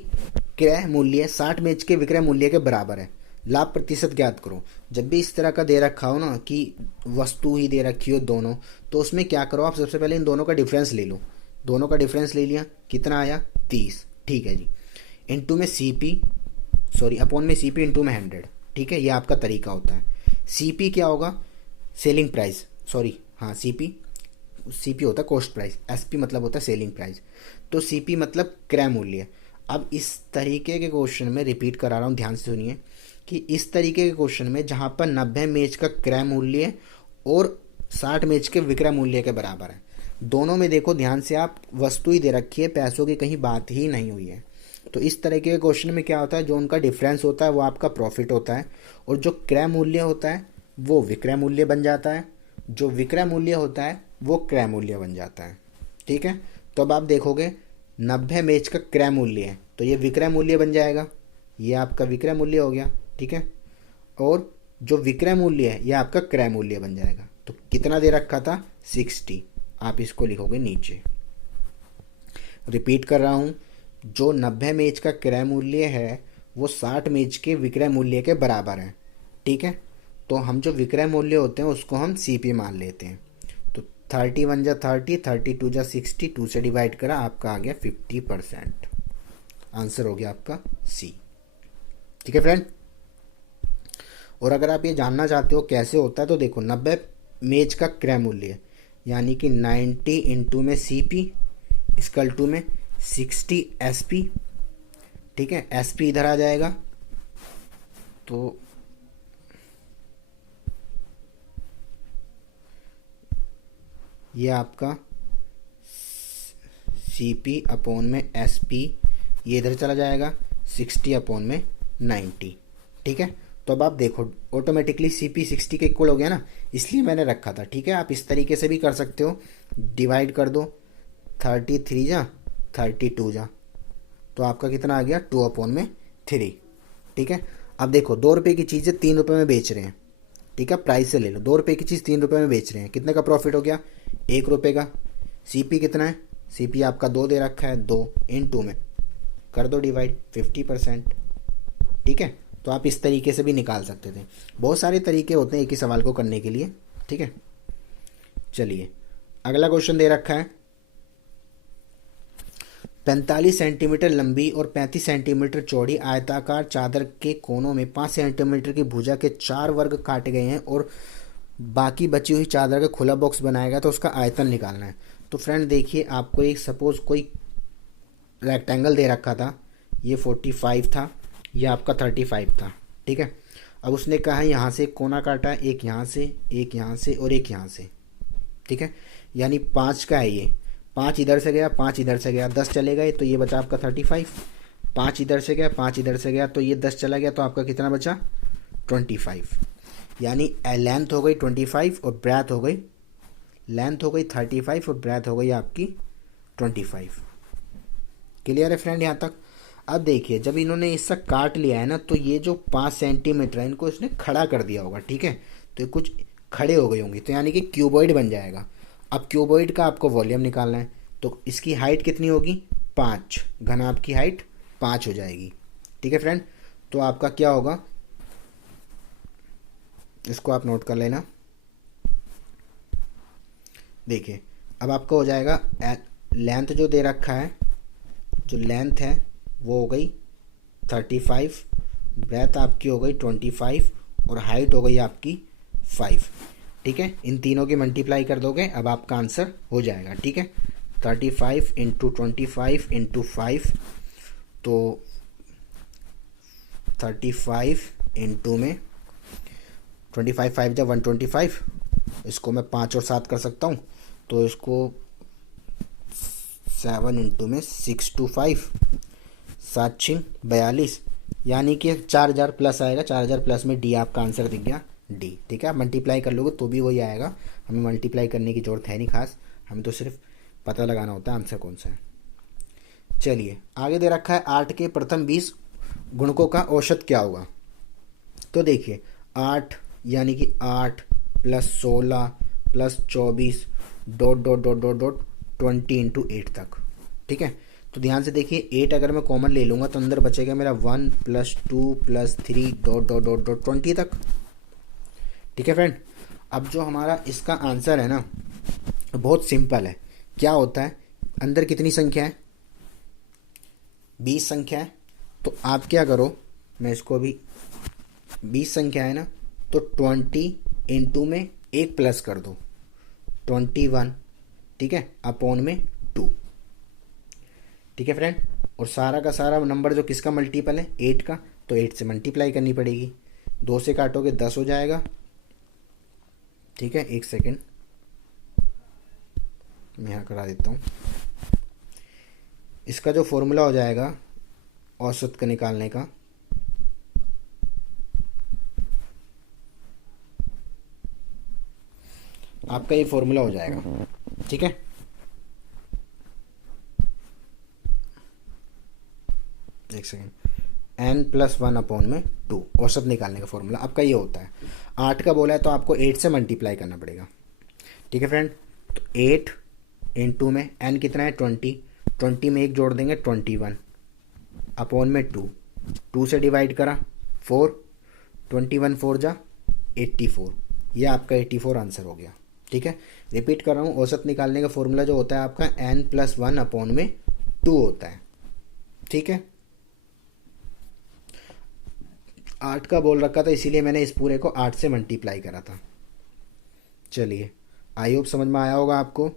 क्रय मूल्य 60 मैच के विक्रय मूल्य के बराबर है, लाभ प्रतिशत ज्ञात करो। जब भी इस तरह का दे रखा हो ना कि वस्तु ही दे रखी हो दोनों, तो उसमें क्या करो आप, सबसे पहले इन दोनों का डिफरेंस ले लो। दोनों का डिफरेंस ले लिया, कितना आया? 30, ठीक है जी। इनटू में सीपी, सॉरी अपॉन में सीपी, इनटू में 100, ठीक है, ये आपका तरीका होता है। सीपी क्या होगा? सेलिंग प्राइस, सॉरी हाँ सीपी होता है कॉस्ट प्राइस, एसपी मतलब होता है सेलिंग प्राइस, तो सीपी मतलब क्रय मूल्य। अब इस तरीके के क्वेश्चन में रिपीट करा रहा हूँ, ध्यान से सुनिए, कि इस तरीके के क्वेश्चन में जहाँ पर 90 मैच का क्रय मूल्य और 60 मैच के विक्रय मूल्य के बराबर है, दोनों में देखो ध्यान से आप, वस्तु ही दे रखी है, पैसों की कहीं बात ही नहीं हुई है। तो इस तरीके के क्वेश्चन में क्या होता है, जो उनका डिफरेंस होता है वो आपका प्रॉफिट होता है, और जो क्रय मूल्य होता है वो विक्रय मूल्य बन जाता है, जो विक्रय मूल्य होता है वो क्रय मूल्य बन जाता है, ठीक है। तो अब आप देखोगे 90 मैच का क्रय मूल्य है तो ये विक्रय मूल्य बन जाएगा, ये आपका विक्रय मूल्य हो गया, ठीक है, और जो विक्रय मूल्य है ये आपका क्रय मूल्य बन जाएगा। तो कितना दे रखा था? 60, आप इसको लिखोगे नीचे। रिपीट कर रहा हूँ, जो 90 मैच का क्रय मूल्य है वो 60 मैच के विक्रय मूल्य के बराबर है, ठीक है। तो हम जो विक्रय मूल्य होते हैं उसको हम सीपी मान लेते हैं। तो 31 जा 30, 32 जा 60, 2 से डिवाइड करा, आपका आ गया 50%। आंसर हो गया आपका सी, ठीक है फ्रेंड। और अगर आप ये जानना चाहते हो कैसे होता है तो देखो, 90 मैच का क्रय मूल्य यानी कि 90 इंटू में सीपी इक्वल टू में 60 एसपी, ठीक है, एसपी इधर आ जाएगा, तो ये आपका सीपी अपॉन में एसपी, ये इधर चला जाएगा, 60 अपॉन में 90, ठीक है। तो अब आप देखो ऑटोमेटिकली सीपी 60 के इक्वल हो गया ना, इसलिए मैंने रखा था, ठीक है। आप इस तरीके से भी कर सकते हो, डिवाइड कर दो, 33 जा 32 जा, तो आपका कितना आ गया? 2 अपॉन में 3, ठीक है। अब देखो 2 रुपये की चीज़ 3 रुपये में बेच रहे हैं, ठीक है, प्राइस से ले लो, 2 रुपये की चीज़ 3 रुपये में बेच रहे हैं, कितने का प्रॉफिट हो गया? 1 रुपये का। सीपी कितना है? सीपी आपका 2 दे रखा है, 2 इन 2 में कर दो डिवाइड, 50%, ठीक है। तो आप इस तरीके से भी निकाल सकते थे। बहुत सारे तरीके होते हैं एक ही सवाल को करने के लिए, ठीक है। चलिए अगला क्वेश्चन दे रखा है, 45 सेंटीमीटर लंबी और 35 सेंटीमीटर चौड़ी आयताकार चादर के कोनों में 5 सेंटीमीटर की भुजा के 4 वर्ग काटे गए हैं और बाकी बची हुई चादर का खुला बॉक्स बनाया गया, तो उसका आयतन निकालना है। तो फ्रेंड देखिए, आपको एक सपोज कोई रेक्टेंगल दे रखा था, ये 45 था, ये आपका 35 था, ठीक है। अब उसने कहा है यहाँ से एक कोना काटा है, एक यहाँ से, एक यहाँ से और एक यहाँ से, ठीक है। यानी 5 का है ये, 5 इधर से गया, 5 इधर से गया, 10 चले गए तो ये बचा आपका 35। 5 इधर से गया, 5 इधर से गया तो ये 10 चला गया, तो आपका कितना बचा 25। यानी लेंथ हो गई 25 और ब्रेथ हो गई, लेंथ हो गई 35 और ब्रेथ हो गई आपकी 25। क्लियर है फ्रेंड यहाँ तक। अब देखिए, जब इन्होंने इससे काट लिया है ना, तो ये जो 5 सेंटीमीटर है इनको इसने खड़ा कर दिया होगा, ठीक है। तो ये कुछ खड़े हो गई होंगी, तो यानी कि क्यूबॉइड बन जाएगा। अब क्यूबॉइड का आपको वॉल्यूम निकालना है, तो इसकी हाइट कितनी होगी 5, घनाभ की हाइट 5 हो जाएगी, ठीक है फ्रेंड। तो आपका क्या होगा, इसको आप नोट कर लेना। देखिए अब आपका हो जाएगा, लेंथ जो दे रखा है, जो लेंथ है वो हो गई 35, ब्रेथ आपकी हो गई 25 और हाइट हो गई आपकी 5, ठीक है। इन तीनों की मल्टीप्लाई कर दोगे, अब आपका आंसर हो जाएगा, ठीक है। 35 इंटू 25 इंटू 5, तो 35 इंटू में 25, 5 जब 125, इसको मैं 5 और 7 कर सकता हूँ, तो इसको 7 इंटू में 6 टू 5, 7 6 42, यानी कि 4000 प्लस आएगा, 4000 प्लस में डी आपका आंसर दिख गया, डी, ठीक है। आप मल्टीप्लाई कर लोगे तो भी वही आएगा, हमें मल्टीप्लाई करने की ज़रूरत है नहीं खास, हमें तो सिर्फ पता लगाना होता है आंसर कौन सा है। चलिए आगे दे रखा है 8 के प्रथम 20 गुणकों का औसत क्या होगा। तो देखिए 8 यानी कि 8 plus 16 plus 24 dot dot dot dot dot 20 into 8 तक, ठीक है। तो ध्यान से देखिए, 8 अगर मैं कॉमन ले लूँगा तो अंदर बचेगा मेरा 1 plus 2 plus 3 dot dot dot dot 20 तक, ठीक है फ्रेंड। अब जो हमारा इसका आंसर है ना, बहुत सिंपल है। क्या होता है, अंदर कितनी संख्या है 20 संख्या है, तो आप क्या करो, मैं इसको अभी 20 संख्या है ना, तो 20 इंटू में एक प्लस कर दो 21, ठीक है, अपॉन में 2, ठीक है फ्रेंड। और सारा का सारा नंबर जो किसका मल्टीपल है 8 का, तो 8 से मल्टीप्लाई करनी पड़ेगी, 2 से काटोगे 10 हो जाएगा, ठीक है। एक सेकेंड मैं यहाँ करा देता हूँ। इसका जो फॉर्मूला हो जाएगा औसत का निकालने का, आपका ये फॉर्मूला हो जाएगा, ठीक है। एक सेकेंड, n+1 अपॉन में 2, औसत निकालने का फॉर्मूला आपका ये होता है। 8 का बोला है तो आपको 8 से मल्टीप्लाई करना पड़ेगा, ठीक है फ्रेंड। तो 8 इंटू में n कितना है 20, 20 में एक जोड़ देंगे 21 अपॉन में 2, 2 से डिवाइड करा 4, 21 4 जा 84, यह आपका 84 आंसर हो गया, ठीक है। रिपीट कर रहा हूँ, औसत निकालने का फॉर्मूला जो होता है आपका n+1 अपॉन में 2 होता है, ठीक है। 8 का बोल रखा था इसीलिए मैंने इस पूरे को 8 से मल्टीप्लाई करा था। चलिए आई होप समझ में आया होगा आपको।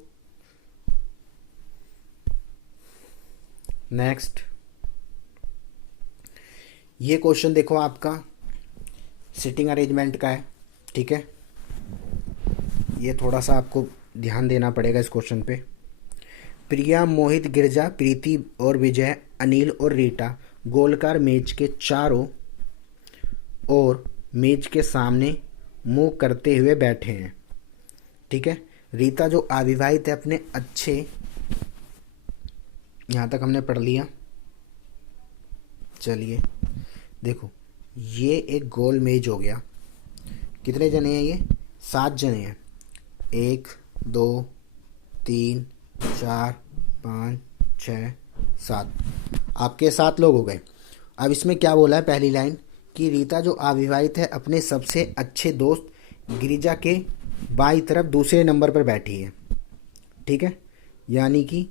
नेक्स्ट ये क्वेश्चन देखो, आपका सिटिंग अरेंजमेंट का है, ठीक है। ये थोड़ा सा आपको ध्यान देना पड़ेगा इस क्वेश्चन पे। प्रिया, मोहित, गिरजा, प्रीति और विजय, अनिल और रीटा गोलकार मेज के चारों और मेज के सामने मुंह करते हुए बैठे हैं, ठीक है। रीता जो अविवाहित है अपने अच्छे, यहाँ तक हमने पढ़ लिया। चलिए देखो, ये एक गोल मेज हो गया, कितने जने हैं ये 7 जने हैं, 1 2 3 4 5 6 7, आपके 7 लोग हो गए। अब इसमें क्या बोला है पहली लाइन कि रीता जो अविवाहित है अपने सबसे अच्छे दोस्त गिरिजा के बाईं तरफ दूसरे नंबर पर बैठी है। ठीक है, यानी कि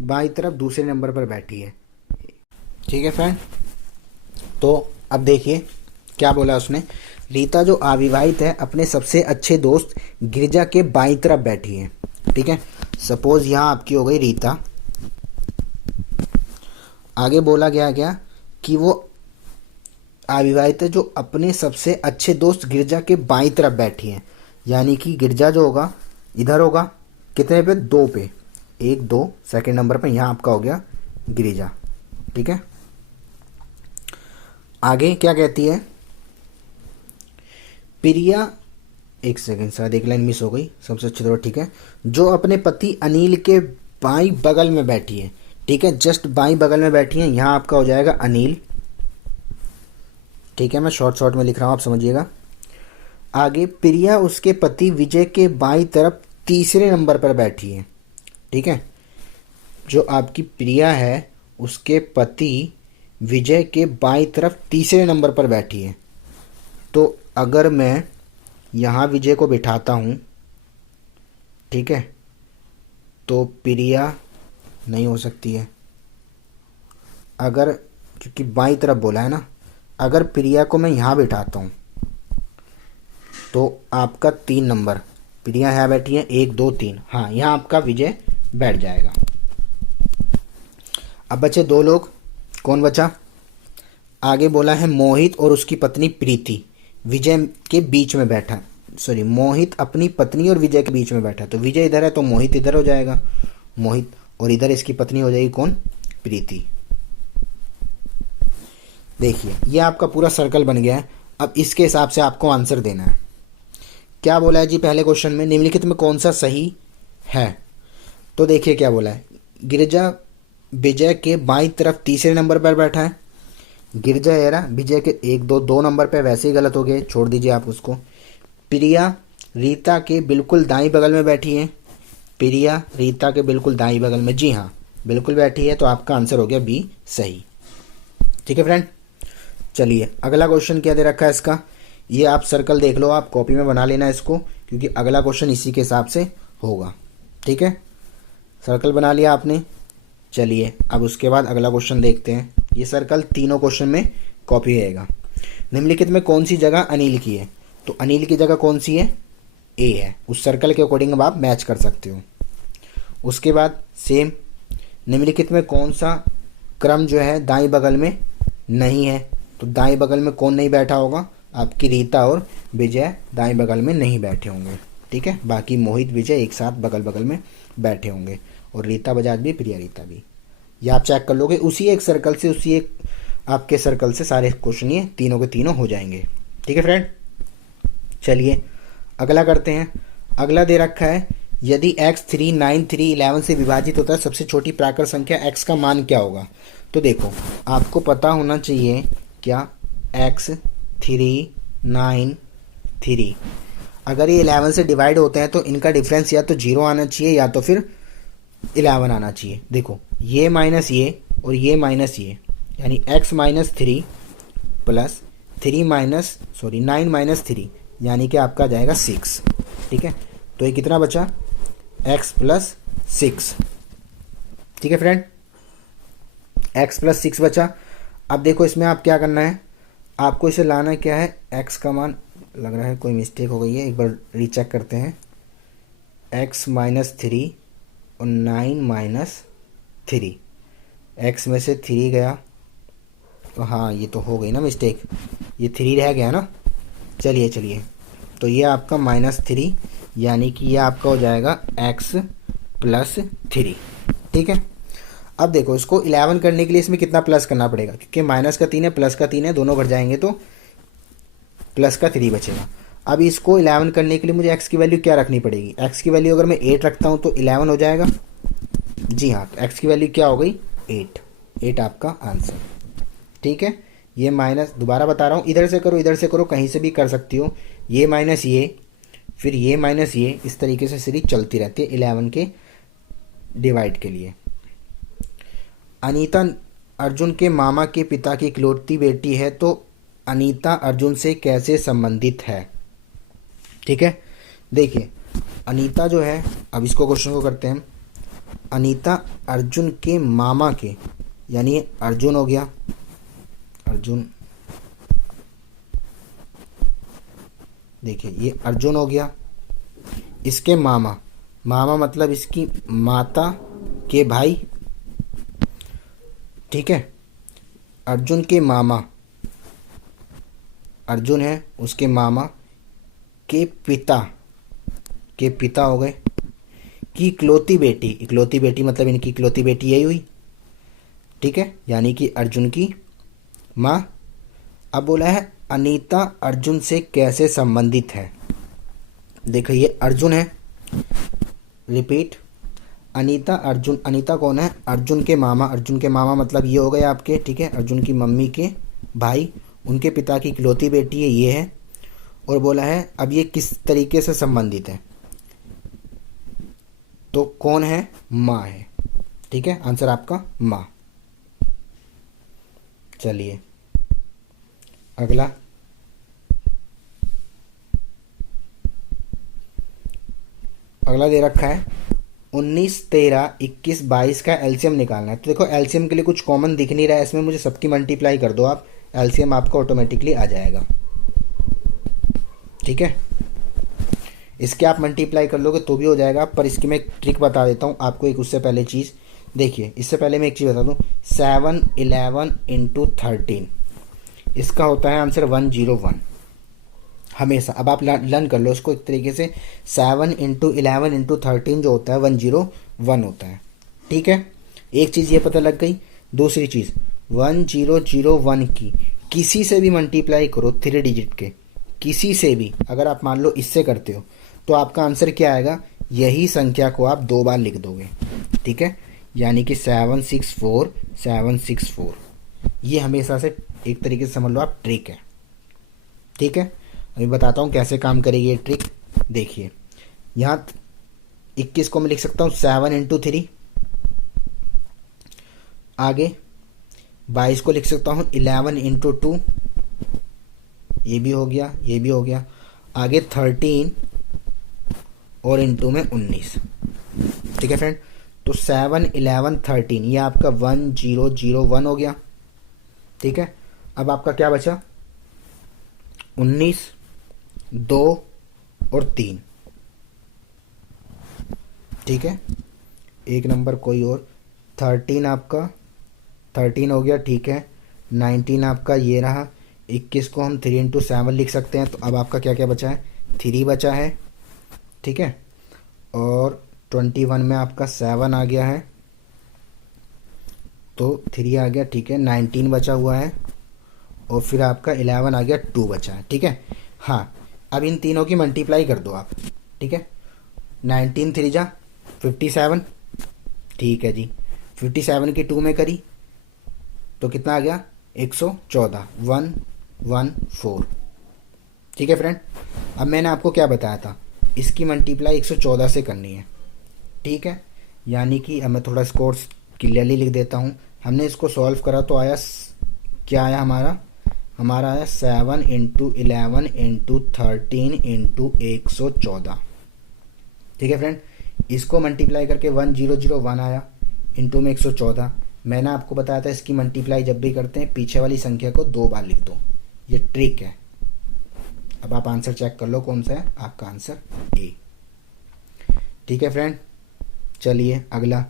बाईं तरफ दूसरे नंबर पर बैठी है। ठीक है फ्रेंड, तो अब देखिए क्या बोला उसने। रीता जो अविवाहित है अपने सबसे अच्छे दोस्त गिरिजा के बाईं तरफ बैठी है। ठीक है, सपोज यहाँ आपकी हो गई रीता। आगे बोला गया क्या कि वो अविवाहित है जो अपने सबसे अच्छे दोस्त गिरजा के बाईं तरफ बैठी है, यानी कि गिरजा जो होगा इधर होगा, कितने पे, 2 पे, 1 2 सेकंड नंबर पे यहाँ आपका हो गया गिरिजा। ठीक है, आगे क्या कहती है प्रिया, एक सेकंड शायद एक लाइन मिस हो गई, सबसे अच्छी तरह। ठीक है, जो अपने पति अनिल के बाईं बगल में बैठी है। ठीक है, जस्ट बाईं बगल में बैठी है, यहाँ आपका हो जाएगा अनिल। ठीक है, मैं शॉर्ट में लिख रहा हूँ, आप समझिएगा। आगे प्रिया उसके पति विजय के बाईं तरफ तीसरे नंबर पर बैठी है। ठीक है, जो आपकी प्रिया है उसके पति विजय के बाईं तरफ तीसरे नंबर पर बैठी है। तो अगर मैं यहाँ विजय को बिठाता हूँ, ठीक है, तो प्रिया नहीं हो सकती है। अगर, क्योंकि बाईं तरफ बोला है ना, अगर प्रिया को मैं यहाँ बिठाता हूँ तो आपका 3 नंबर, प्रिया यहाँ बैठी है 1 2 3, हाँ यहाँ आपका विजय बैठ जाएगा। अब बचे 2 लोग, कौन बचा? आगे बोला है मोहित और उसकी पत्नी प्रीति विजय के बीच में बैठा, सॉरी मोहित अपनी पत्नी और विजय के बीच में बैठा। तो विजय इधर है तो मोहित इधर हो जाएगा, मोहित, और इधर इसकी पत्नी हो जाएगी कौन? प्रीति। देखिए ये आपका पूरा सर्कल बन गया है। अब इसके हिसाब से आपको आंसर देना है। क्या बोला है जी पहले क्वेश्चन में, निम्नलिखित में कौन सा सही है? तो देखिए क्या बोला है, गिरजा विजय के बाईं तरफ तीसरे नंबर पर बैठा है। गिरजा है ना विजय के 1 2 2 नंबर पे, वैसे ही गलत हो गए, छोड़ दीजिए आप उसको। प्रिया रीता के बिल्कुल दाईं बगल में बैठी है, प्रिया रीता के बिल्कुल दाईं बगल में, जी हाँ बिल्कुल बैठी है, तो आपका आंसर हो गया बी सही। ठीक है फ्रेंड, चलिए अगला क्वेश्चन क्या दे रखा है इसका, ये आप सर्कल देख लो, आप कॉपी में बना लेना इसको, क्योंकि अगला क्वेश्चन इसी के हिसाब से होगा। ठीक है, सर्कल बना लिया आपने। चलिए अब उसके बाद अगला क्वेश्चन देखते हैं। ये सर्कल तीनों क्वेश्चन में कॉपी रहेगा। निम्नलिखित में कौन सी जगह अनिल की है? तो अनिल की जगह कौन सी है? ए है। उस सर्कल के अकॉर्डिंग अब आप मैच कर सकते हो। उसके बाद सेम, निम्नलिखित में कौन सा क्रम जो है दाईं बगल में नहीं है? तो दाईं बगल में कौन नहीं बैठा होगा? आपकी रीता और विजय दाईं बगल में नहीं बैठे होंगे। ठीक है, बाकी मोहित विजय एक साथ बगल बगल में बैठे होंगे, और रीता बजाज भी, प्रिया रीता भी। ये आप चेक कर लोगे, उसी एक सर्कल से, उसी एक आपके सर्कल से सारे क्वेश्चन ये तीनों के तीनों हो जाएंगे। ठीक है फ्रेंड, चलिए अगला करते हैं। अगला दे रखा है, यदि x 3 9 3 11 से विभाजित होता है सबसे छोटी प्राकृत संख्या x का मान क्या होगा? तो देखो आपको पता होना चाहिए क्या, x 3 9 3, अगर ये 11 से डिवाइड होते हैं तो इनका डिफरेंस या तो 0 आना चाहिए या तो फिर 11 आना चाहिए। देखो ये माइनस ये और ये माइनस ये, यानी x minus 3 plus 3 minus 9 minus 3, यानी कि आपका जाएगा 6। ठीक है, तो ये कितना बचा? x plus 6। ठीक है फ्रेंड, x प्लस 6 बचा। अब देखो इसमें आप क्या करना है, आपको इसे लाना क्या है, x का मान, लग रहा है कोई मिस्टेक हो गई है, एक बार रीचेक करते हैं। x माइनस 3 और 9 माइनस 3, x में से 3 गया, तो हाँ ये तो हो गई ना मिस्टेक, ये 3 रह गया ना। चलिए तो ये आपका -3, यानी कि ये आपका हो जाएगा x प्लस 3। ठीक है, अब देखो इसको 11 करने के लिए इसमें कितना प्लस करना पड़ेगा, क्योंकि माइनस का 3 है प्लस का 3 है, दोनों घट जाएंगे तो प्लस का 3 बचेगा। अब इसको 11 करने के लिए मुझे x की वैल्यू क्या रखनी पड़ेगी? x की वैल्यू अगर मैं 8 रखता हूँ तो 11 हो जाएगा। जी हाँ, तो x की वैल्यू क्या हो गई? 8 आपका आंसर। ठीक है, ये माइनस, दोबारा बता रहा हूँ, इधर से करो इधर से करो, कहीं से भी कर सकती हो, ये माइनस ये, फिर ये माइनस ये, इस तरीके से सीरीज चलती रहती है 11 के डिवाइड के लिए। अनीता अर्जुन के मामा के पिता की इकलौती बेटी है, तो अनीता अर्जुन से कैसे संबंधित है। ठीक है, देखिए अनीता जो है, अब इसको क्वेश्चन को करते हैं। अनीता अर्जुन के मामा के, यानी ये अर्जुन हो गया, अर्जुन, देखिए ये अर्जुन हो गया, इसके मामा, मामा मतलब इसकी माता के भाई। ठीक है, अर्जुन के मामा, अर्जुन है उसके मामा के पिता, के पिता हो गए, की इकलौती बेटी, इकलौती बेटी मतलब इनकी इकलौती बेटी यही हुई। ठीक है, यानी कि अर्जुन की माँ। अब बोला है अनीता अर्जुन से कैसे संबंधित है। देखो ये अर्जुन है, रिपीट, अनीता अर्जुन, अनीता कौन है, अर्जुन के मामा, अर्जुन के मामा मतलब ये हो गए आपके, ठीक है, अर्जुन की मम्मी के भाई, उनके पिता की इकलौती बेटी है, ये है। और बोला है अब ये किस तरीके से संबंधित है, तो कौन है, माँ है। ठीक है, आंसर आपका माँ। चलिए अगला, अगला दे रखा है 19, 13, 21, 22 का एलसीएम निकालना है। तो देखो एलसीएम के लिए कुछ कॉमन दिख नहीं रहा है इसमें, मुझे सबकी मल्टीप्लाई कर दो आप, एलसीएम आपका ऑटोमेटिकली आ जाएगा। ठीक है, इसके आप मल्टीप्लाई कर लोगे तो भी हो जाएगा, पर इसकी मैं एक ट्रिक बता देता हूँ आपको। एक उससे पहले चीज़ देखिए, इससे पहले मैं एक चीज़ बता दूँ, 7, 11 इंटू 13, इसका होता है आंसर 101 हमेशा। अब आप लर्न कर लो इसको एक तरीके से, 7 इंटू 11 इंटू 13 जो होता है 101 होता है। ठीक है, एक चीज़ ये पता लग गई। दूसरी चीज़ 1001 की किसी से भी मल्टीप्लाई करो 3 डिजिट के, किसी से भी, अगर आप मान लो इससे करते हो तो आपका आंसर क्या आएगा, यही संख्या को आप 2 बार लिख दोगे। ठीक है, यानी कि 764 764, ये हमेशा से एक तरीके से समझ लो आप ट्रिक है। ठीक है, अभी बताता हूँ कैसे काम करेगी ये ट्रिक। देखिए यहाँ 21 को मैं लिख सकता हूँ 7 इंटू 3, आगे 22 को लिख सकता हूँ 11 इंटू 2, ये भी हो गया, ये भी हो गया, आगे 13 और इंटू में 19। ठीक है फ्रेंड, तो 7, 11, 13 ये आपका 1001 हो गया। ठीक है, अब आपका क्या बचा, 19, 2 और 3। ठीक है, एक नंबर कोई और, 13 आपका 13 हो गया। ठीक है, 19 आपका ये रहा, 21 को हम 3 इंटू 7 लिख सकते हैं। तो अब आपका क्या क्या बचा है, 3 बचा है। ठीक है, और 21 में आपका 7 आ गया है, तो 3 आ गया। ठीक है, 19 बचा हुआ है, और फिर आपका 11 आ गया, 2 बचा है। ठीक है, हाँ अब इन तीनों की मल्टीप्लाई कर दो आप। ठीक है, 19 3 जा 57। ठीक है जी, 57 की 2 में करी तो कितना आ गया, 114, 114। ठीक है फ्रेंड, अब मैंने आपको क्या बताया था, इसकी मल्टीप्लाई 114 से करनी है। ठीक है, यानी कि अब मैं थोड़ा स्कोर क्लियरली लिख देता हूँ। हमने इसको सॉल्व करा तो आया, क्या आया हमारा आया 7 इंटू 11 इंटू 13 इंटू 114। ठीक है फ्रेंड, इसको मल्टीप्लाई करके 1001 आया, इंटू में 114। मैंने आपको बताया था इसकी मल्टीप्लाई जब भी करते हैं पीछे वाली संख्या को 2 बार लिख दो, ये ट्रिक है। अब आप आंसर चेक कर लो कौन सा है, आपका आंसर ए। ठीक है फ्रेंड, चलिए अगला,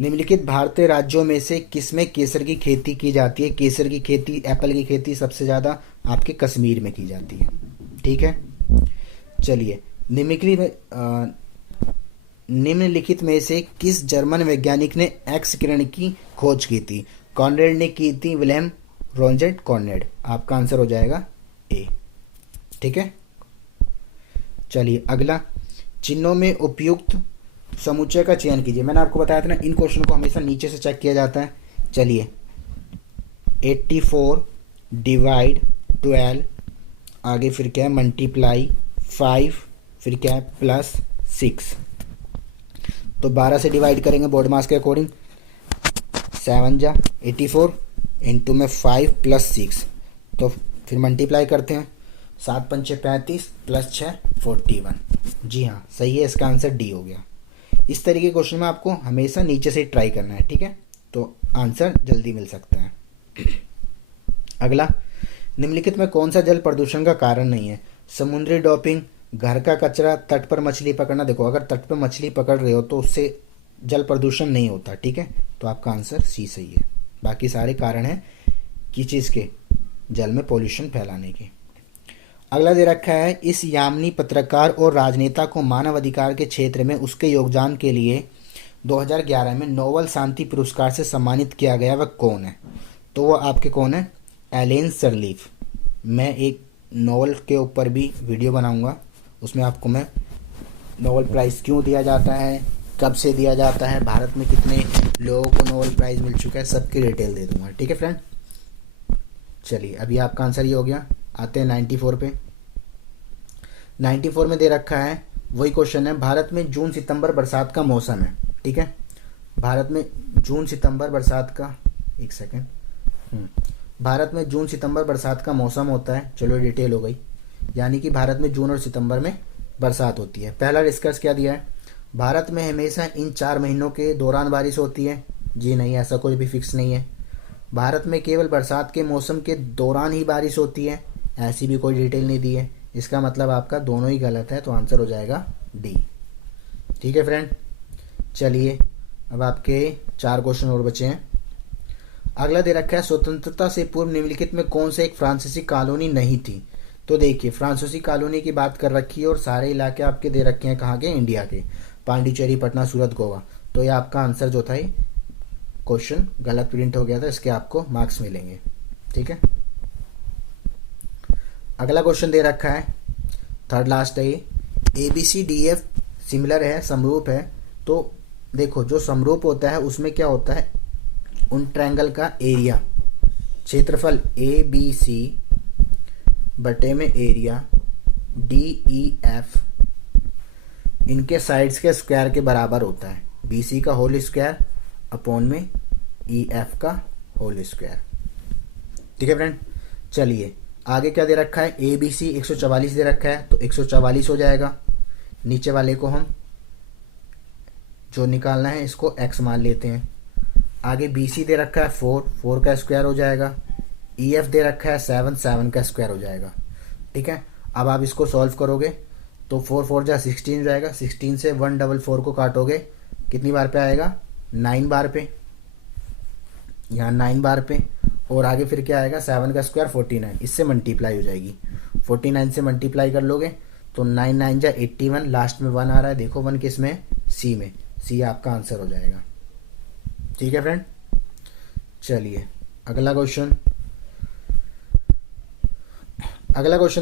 निम्नलिखित भारतीय राज्यों में से किसमें केसर की खेती की जाती है। केसर की खेती, एप्पल की खेती सबसे ज़्यादा आपके कश्मीर में की जाती है। ठीक है, चलिए निम्नलिखित में से किस जर्मन वैज्ञानिक ने एक्स किरण की खोज की थी। कॉनरेड ने की थी, विलेम रोंजेट कॉनरेड। आपका आंसर हो जाएगा ए। ठीक है, चलिए अगला, चिन्हों में उपयुक्त समुच्चय का चयन कीजिए। मैंने आपको बताया था ना, इन क्वेश्चन को हमेशा नीचे से चेक किया जाता है। चलिए 84 डिवाइड 12, आगे फिर क्या है मल्टीप्लाई 5, फिर क्या है प्लस 6। तो 12 से डिवाइड करेंगे बोर्ड मास के अकॉर्डिंग, 7 जा 84 इंटू में 5 प्लस 6, तो फिर मल्टीप्लाई करते हैं, 7 पंचे 35 प्लस 6 41। जी हाँ सही है, इसका आंसर डी हो गया। इस तरीके के क्वेश्चन में आपको हमेशा नीचे से ट्राई करना है, ठीक है, तो आंसर जल्दी मिल सकता है। अगला, निम्नलिखित में कौन सा जल प्रदूषण का कारण नहीं है? समुद्री डॉपिंग, घर का कचरा, तट पर मछली पकड़ना। देखो अगर तट पर मछली पकड़ रहे हो तो उससे जल प्रदूषण नहीं होता, ठीक है, तो आपका आंसर सी सही है। बाकी सारे कारण हैं किस चीज़ के, जल में पॉल्यूशन फैलाने के। अगला दे रखा है, इस यामिनी पत्रकार और राजनेता को मानव अधिकार के क्षेत्र में उसके योगदान के लिए 2011 में नोबेल शांति पुरस्कार से सम्मानित किया गया, वह कौन है? तो वह आपके कौन है? एलेन सरलीफ। मैं एक नोबेल के ऊपर भी वीडियो बनाऊंगा, उसमें आपको मैं नोबेल प्राइज़ क्यों दिया जाता है, कब से दिया जाता है, भारत में कितने लोगों को नोबेल प्राइज़ मिल चुका है, सबकी डिटेल दे दूंगा, ठीक है फ्रेंड। चलिए अभी आपका आंसर ये हो गया। आते हैं 94 पे। 94 में दे रखा है, वही क्वेश्चन है, भारत में जून सितंबर बरसात का मौसम है, ठीक है, भारत में जून सितंबर बरसात का, एक सेकेंड, भारत में जून सितंबर बरसात का मौसम होता है। चलो डिटेल हो गई, यानी कि भारत में जून और सितंबर में बरसात होती है। पहला डिस्कस क्या दिया है, भारत में हमेशा इन 4 महीनों के दौरान बारिश होती है। जी नहीं, ऐसा कोई भी फिक्स नहीं है। भारत में केवल बरसात के मौसम के दौरान ही बारिश होती है, ऐसी भी कोई डिटेल नहीं दी है। इसका मतलब आपका दोनों ही गलत है, तो आंसर हो जाएगा डी, ठीक है फ्रेंड। चलिए अब आपके 4 क्वेश्चन और बचे हैं। अगला दे रखा है, स्वतंत्रता से पूर्व निम्नलिखित में कौन से एक फ्रांसीसी कॉलोनी नहीं थी? तो देखिए फ्रांसीसी कॉलोनी की बात कर रखी है और सारे इलाके आपके दे रखे हैं कहाँ के, इंडिया के, पांडिचेरी, पटना, सूरत, गोवा। तो ये आपका आंसर जो था, क्वेश्चन गलत प्रिंट हो गया था, इसके आपको मार्क्स मिलेंगे, ठीक है। अगला क्वेश्चन दे रखा है, थर्ड लास्ट है ये, ABCDF सिमिलर है, समरूप है। तो देखो जो समरूप होता है उसमें क्या होता है, उन ट्रायंगल का एरिया, क्षेत्रफल ABC बटे में एरिया DEF इनके साइड्स के स्क्वायर के बराबर होता है। BC का होल स्क्वायर अपॉन में EF का होल स्क्वायर, ठीक है फ्रेंड। चलिए आगे क्या दे रखा है, ABC 144 दे रखा है, तो 144 हो जाएगा। नीचे वाले को हम जो निकालना है इसको x मान लेते हैं। आगे BC दे रखा है 4 का स्क्वायर हो जाएगा। EF दे रखा है 7 का स्क्वायर हो जाएगा, ठीक है। अब आप इसको सॉल्व करोगे तो 4 जा 16 हो जाएगा। 16 से 144 को काटोगे, कितनी बार पे आएगा, 9 बार पे, यहाँ 9 बार पे। और आगे फिर क्या आएगा, 7 का स्क्वायर 49, इससे मल्टीप्लाई हो जाएगी। 49 से मल्टीप्लाई कर लोगे तो 9 9 जा 81, लास्ट में 1 आ रहा है, देखो 1 किस में, सी में, सी आपका आंसर हो जाएगा, ठीक है फ्रेंड। चलिए अगला क्वेश्चन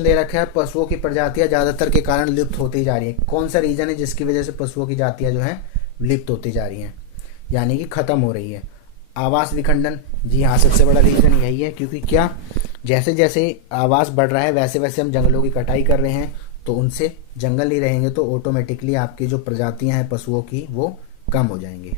दे रखा है, पशुओं की प्रजातियां ज्यादातर के कारण लुप्त होती जा रही है। कौन सा रीजन है जिसकी वजह से पशुओं की जातियां जो है लुप्त होती जा रही हैं, यानी कि खत्म हो रही है? आवास विखंडन, जी हाँ सबसे बड़ा रीजन यही है, क्योंकि क्या, जैसे जैसे आवास बढ़ रहा है वैसे वैसे हम जंगलों की कटाई कर रहे हैं, तो उनसे जंगल नहीं रहेंगे तो ऑटोमेटिकली आपकी जो प्रजातियां हैं पशुओं की वो कम हो जाएंगी।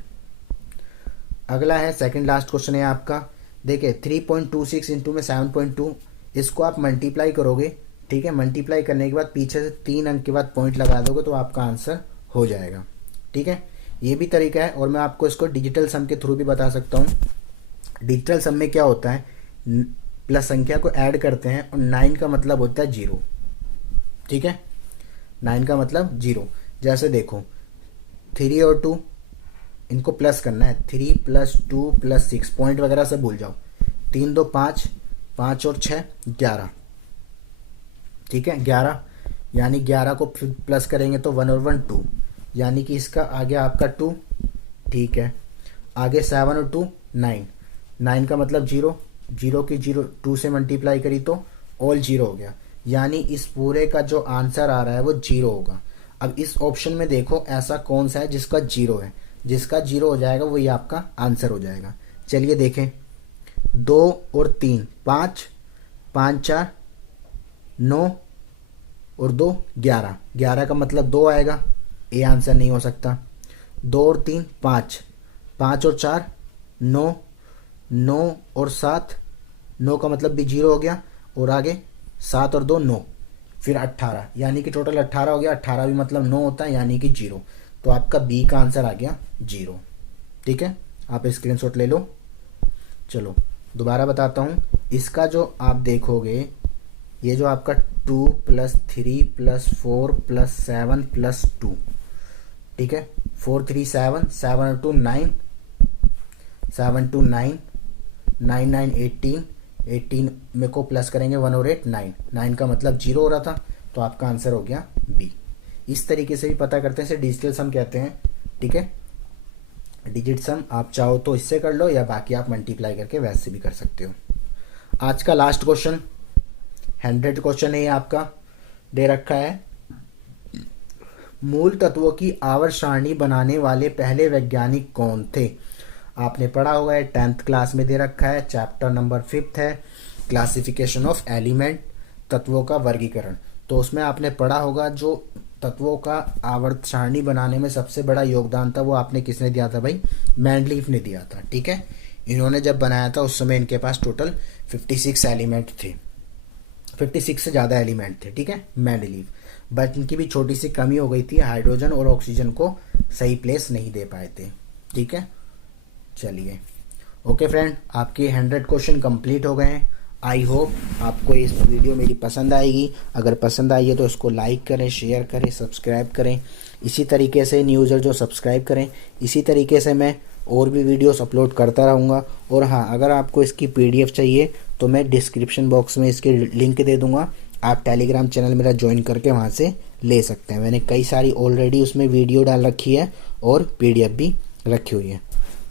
अगला है, सेकंड लास्ट क्वेश्चन है आपका, देखिए 3.26 इंटू में 7.2, इसको आप मल्टीप्लाई करोगे, ठीक है, मल्टीप्लाई करने के बाद पीछे से 3 अंक के बाद पॉइंट लगा दोगे तो आपका आंसर हो जाएगा, ठीक है। ये भी तरीका है और मैं आपको इसको डिजिटल सम के थ्रू भी बता सकता हूँ। डिजिटल सम में क्या होता है, प्लस संख्या को ऐड करते हैं और 9 का मतलब होता है 0, ठीक है, 9 का मतलब 0। जैसे देखो 3 और 2 इनको प्लस करना है, 3 + 2 + 6, पॉइंट वगैरह सब भूल जाओ। 3 2 5, 5 और 6 11, ठीक है, 11, यानी 11 को प्लस करेंगे तो 1 और 1 2, यानी कि इसका आगे आपका 2, ठीक है। आगे 7 और 2 9, 9 का मतलब 0, 0 की 0 2 से मल्टीप्लाई करी तो ऑल 0 हो गया, यानी इस पूरे का जो आंसर आ रहा है वो 0 होगा। अब इस ऑप्शन में देखो ऐसा कौन सा है जिसका 0 है, जिसका 0 हो जाएगा वही आपका आंसर हो जाएगा। चलिए देखें, 2 और 3 5, 5 4 9 और 2 11, 11 का मतलब 2 आएगा, ये आंसर नहीं हो सकता। 2 और 3 5, 5 और 4 9, 9 और 7, 9 का मतलब भी 0 हो गया, और आगे 7 और 2 9, फिर 18, यानी कि टोटल 18 हो गया। 18 भी मतलब 9 होता है, यानी कि 0। तो आपका बी का आंसर आ गया 0। ठीक है, आप स्क्रीनशॉट ले लो। चलो दोबारा बताता हूँ, इसका जो आप देखोगे, ये जो आपका 2 + 3 + 4 + 7 + 2, ठीक है, 4 3 7, 7 और 2 9, 7 2 9, 9 9 18, 18 में को प्लस करेंगे 1 और 8 9, 9 का मतलब 0 हो रहा था, तो आपका आंसर हो गया बी। इस तरीके से भी पता करते हैं, इसे डिजिटल सम कहते हैं। ठीक है, डिजिट सम आप चाहो तो इससे कर लो, या बाकी आप मल्टीप्लाई करके वैसे भी कर सकते हो। आज का लास्ट क्वेश्चन 100 क्वेश्चन है, ये आपका दे रखा है, मूल तत्वों की आवर्त सारणी बनाने वाले पहले वैज्ञानिक कौन थे। आपने पढ़ा होगा, 10th क्लास में दे रखा है, चैप्टर नंबर 5 है, क्लासिफिकेशन ऑफ एलिमेंट, तत्वों का वर्गीकरण। तो उसमें आपने पढ़ा होगा, जो तत्वों का आवर्त सारणी बनाने में सबसे बड़ा योगदान था, वो आपने किसने दिया था भाई, मेंडलीफ ने दिया था। ठीक है, इन्होंने जब बनाया था उस समय इनके पास टोटल 56 एलिमेंट थे, 56 से ज़्यादा एलिमेंट थे। ठीक है, मेंडलीफ, बट इनकी भी छोटी सी कमी हो गई थी, हाइड्रोजन और ऑक्सीजन को सही प्लेस नहीं दे पाए थे। ठीक है, चलिए ओके फ्रेंड, आपके 100 क्वेश्चन कंप्लीट हो गए हैं। आई होप आपको इस वीडियो मेरी पसंद आएगी। अगर पसंद आई है तो इसको लाइक करें, शेयर करें, सब्सक्राइब करें। इसी तरीके से न्यू यूज़र जो सब्सक्राइब करें, इसी तरीके से मैं और भी वीडियोस अपलोड करता रहूँगा। और हाँ, अगर आपको इसकी PDF चाहिए तो मैं डिस्क्रिप्शन बॉक्स में इसके लिंक दे दूँगा, आप टेलीग्राम चैनल मेरा ज्वाइन करके वहाँ से ले सकते हैं। मैंने कई सारी ऑलरेडी उसमें वीडियो डाल रखी है और PDF भी रखी हुई है।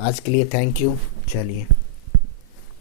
आज के लिए थैंक यू, चलिए।